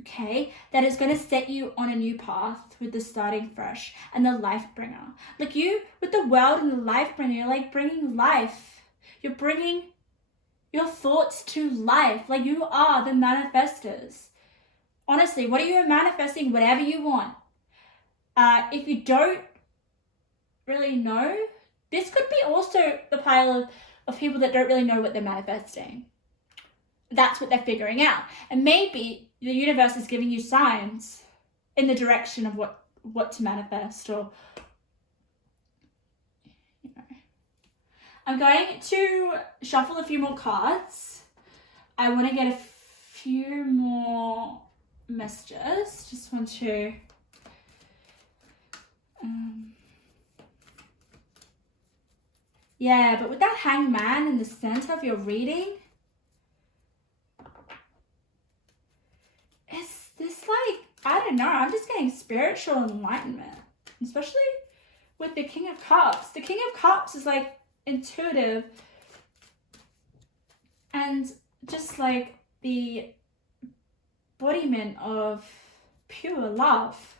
okay, that is going to set you on a new path with the starting fresh and the life bringer. Like you, with the world and the life bringer, you're like bringing life. You're bringing your thoughts to life. Like you are the manifestors. Honestly, what are you manifesting? Whatever you want. If you don't really know, this could be also the pile of people that don't really know what they're manifesting. That's what they're figuring out. And maybe the universe is giving you signs in the direction of what to manifest, or I'm going to shuffle a few more cards. I want to get a few more messages. Just want to yeah, but with that hangman in the center of your reading, is this like, I don't know, I'm just getting spiritual enlightenment, especially with the King of Cups. The King of Cups is like intuitive and just like the embodiment of pure love.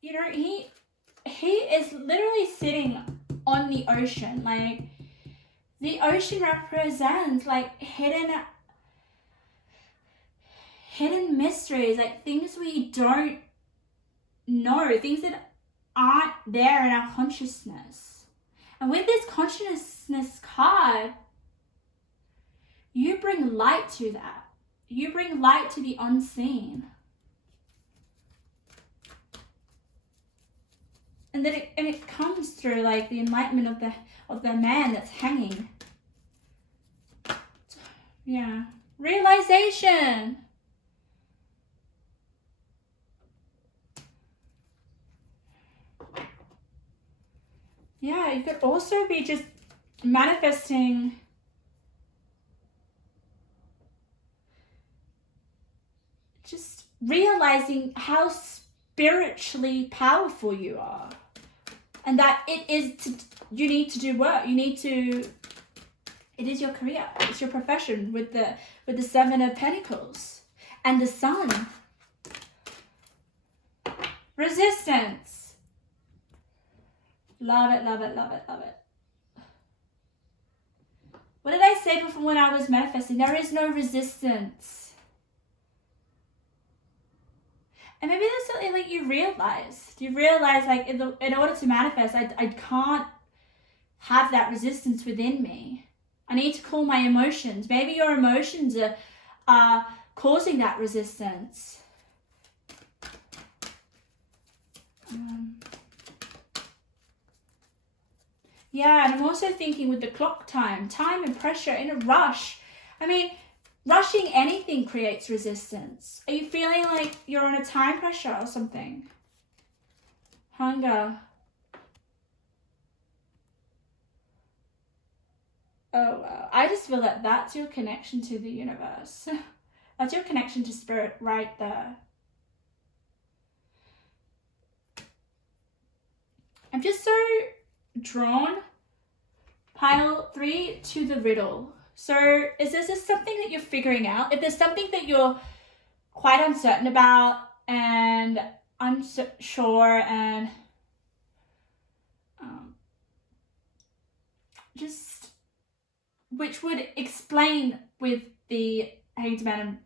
You know, he is literally sitting on the ocean. Like the ocean represents like hidden mysteries, like things we don't know, things that aren't there in our consciousness. And with this consciousness card, you bring light to that. You bring light to the unseen. And then it comes through like the enlightenment of the man that's hanging. Yeah. Realization. Yeah, you could also be just manifesting just realizing how spiritually powerful you are, and that you need to do work. It is your career, it's your profession with the Seven of Pentacles and the Sun. Resistance. Love it, love it, love it, love it. What did I say before when I was manifesting? There is no resistance. And maybe that's something like you realize. You realize, like, in order to manifest, I can't have that resistance within me. I need to cool my emotions. Maybe your emotions are causing that resistance. Yeah, and I'm also thinking with the clock time and pressure, in a rush. I mean, rushing anything creates resistance. Are you feeling like you're on a time pressure or something? Hunger. Oh, wow. I just feel that that's your connection to the universe. That's your connection to spirit right there. I'm just so drawn, pile 3, to the riddle. So is this just something that you're figuring out? If there's something that you're quite uncertain about and unsure and just, which would explain with the Hanged Man and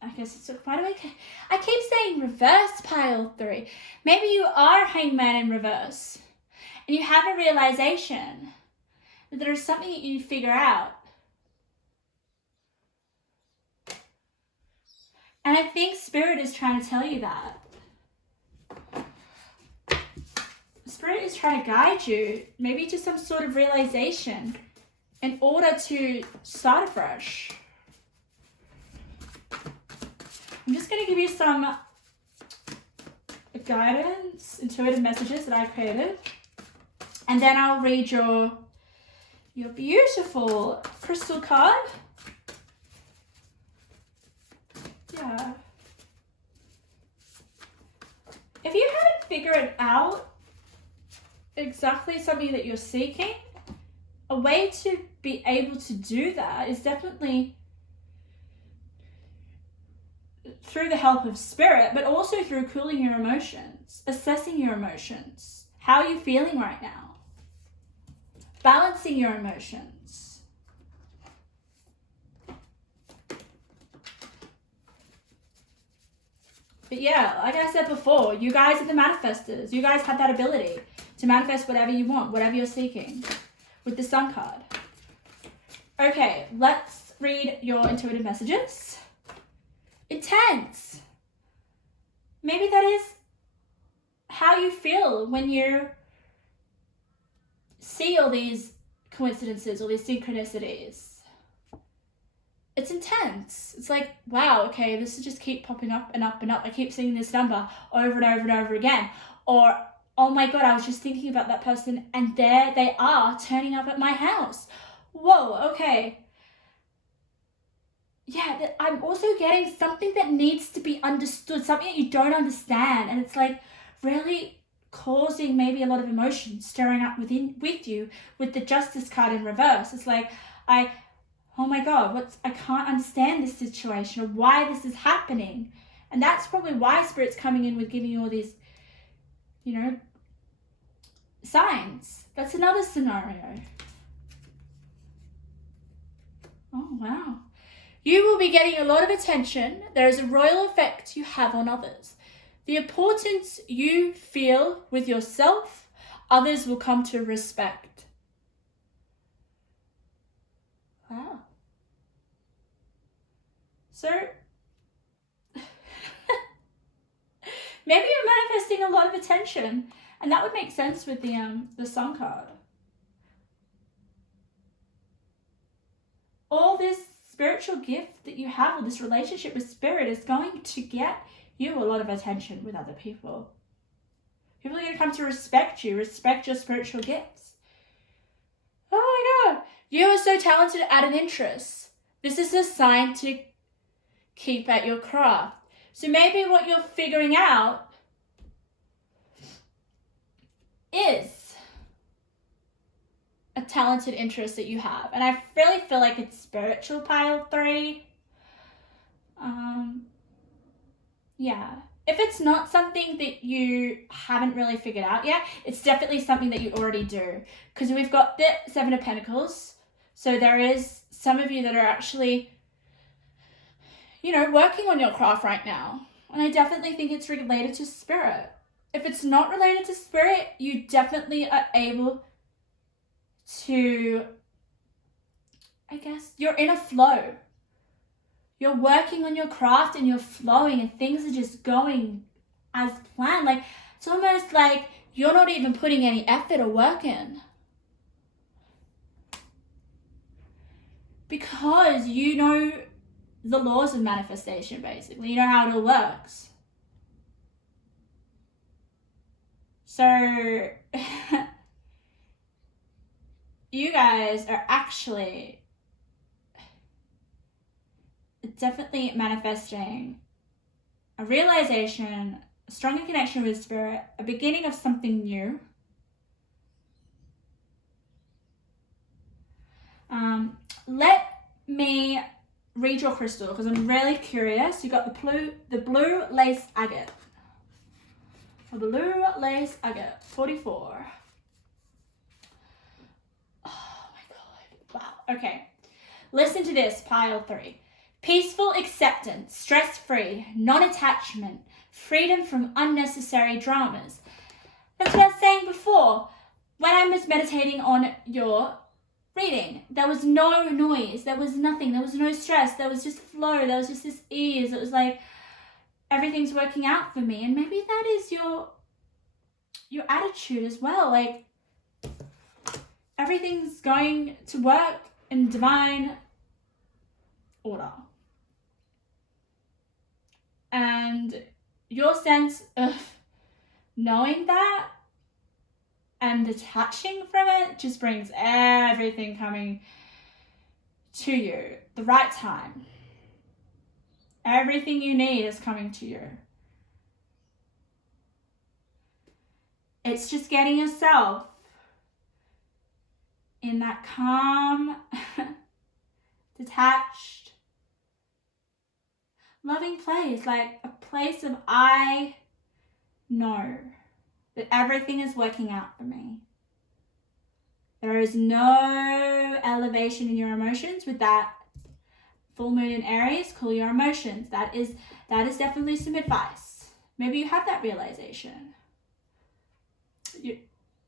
I guess it's why do I keep saying reverse pile 3. Maybe you are Hanged Man in reverse and you have a realization that there is something that you figure out. And I think Spirit is trying to tell you that. Spirit is trying to guide you maybe to some sort of realization in order to start afresh. I'm just going to give you some guidance, intuitive messages that I created. And then I'll read your beautiful crystal card. Yeah. If you haven't figured out exactly something that you're seeking, a way to be able to do that is definitely through the help of Spirit, but also through cooling your emotions, assessing your emotions. How are you feeling right now? Balancing your emotions. But yeah, like I said before, you guys are the manifestors. You guys have that ability to manifest whatever you want, whatever you're seeking, with the Sun card. Okay, let's read your intuitive messages. Intense. Maybe that is how you feel when you see all these coincidences, all these synchronicities. It's intense. It's like, wow, okay, this will just keep popping up and up and up. I keep seeing this number over and over and over again. Or, oh my God, I was just thinking about that person and there they are turning up at my house. Whoa, okay. Yeah, I'm also getting something that needs to be understood, something that you don't understand. And it's like really causing maybe a lot of emotion stirring up with you with the Justice card in reverse. It's like, oh my God, I can't understand this situation or why this is happening. And that's probably why Spirit's coming in with giving you all these, signs. That's another scenario. Oh, wow. You will be getting a lot of attention. There is a royal effect you have on others. The importance you feel with yourself, others will come to respect. Wow. So, maybe you're manifesting a lot of attention, and that would make sense with the Sun card. All this spiritual gift that you have, or this relationship with Spirit, is going to get you a lot of attention with other people. People are going to come to respect you, respect your spiritual gifts. Oh my God, you are so talented at an interest. This is a sign to keep at your craft. So maybe what you're figuring out is a talented interest that you have. And I really feel like it's spiritual, pile 3. Yeah. If it's not something that you haven't really figured out yet, it's definitely something that you already do. Because we've got the 7 of Pentacles. So there is some of you that are actually, working on your craft right now. And I definitely think it's related to spirit. If it's not related to spirit, you definitely are able to, I guess, you're in a flow. You're working on your craft and you're flowing and things are just going as planned. Like, it's almost like you're not even putting any effort or work in. Because you know the laws of manifestation, basically. You know how it all works. So, you guys are actually definitely manifesting a realization, a stronger connection with spirit, a beginning of something new. Let me read your crystal because I'm really curious. You got the blue lace agate. A blue lace agate, 44. Oh my God. Wow. Okay. Listen to this, pile 3. Peaceful acceptance, stress-free, non-attachment, freedom from unnecessary dramas. That's what I was saying before. When I was meditating on your reading, there was no noise, there was nothing, there was no stress, there was just flow, there was just this ease. It was like everything's working out for me. And maybe that is your attitude as well. Like everything's going to work in divine order. And your sense of knowing that and detaching from it just brings everything coming to you the right time. Everything you need is coming to you. It's just getting yourself in that calm, detached, loving place, like a place of I know that everything is working out for me. There is no elevation in your emotions with that full moon in Aries. Cool your emotions. That is definitely some advice. Maybe you have that realization.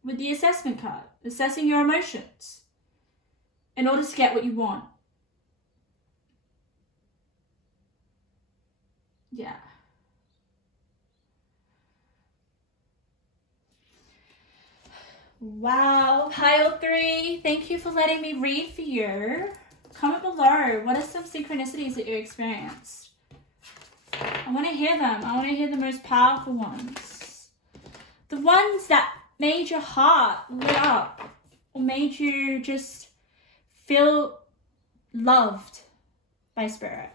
With the assessment card, assessing your emotions in order to get what you want. Yeah. Wow, pile 3, thank you for letting me read for you. Comment below, what are some synchronicities that you experienced? I want to hear them. I want to hear the most powerful ones. The ones that made your heart lit up or made you just feel loved by spirit.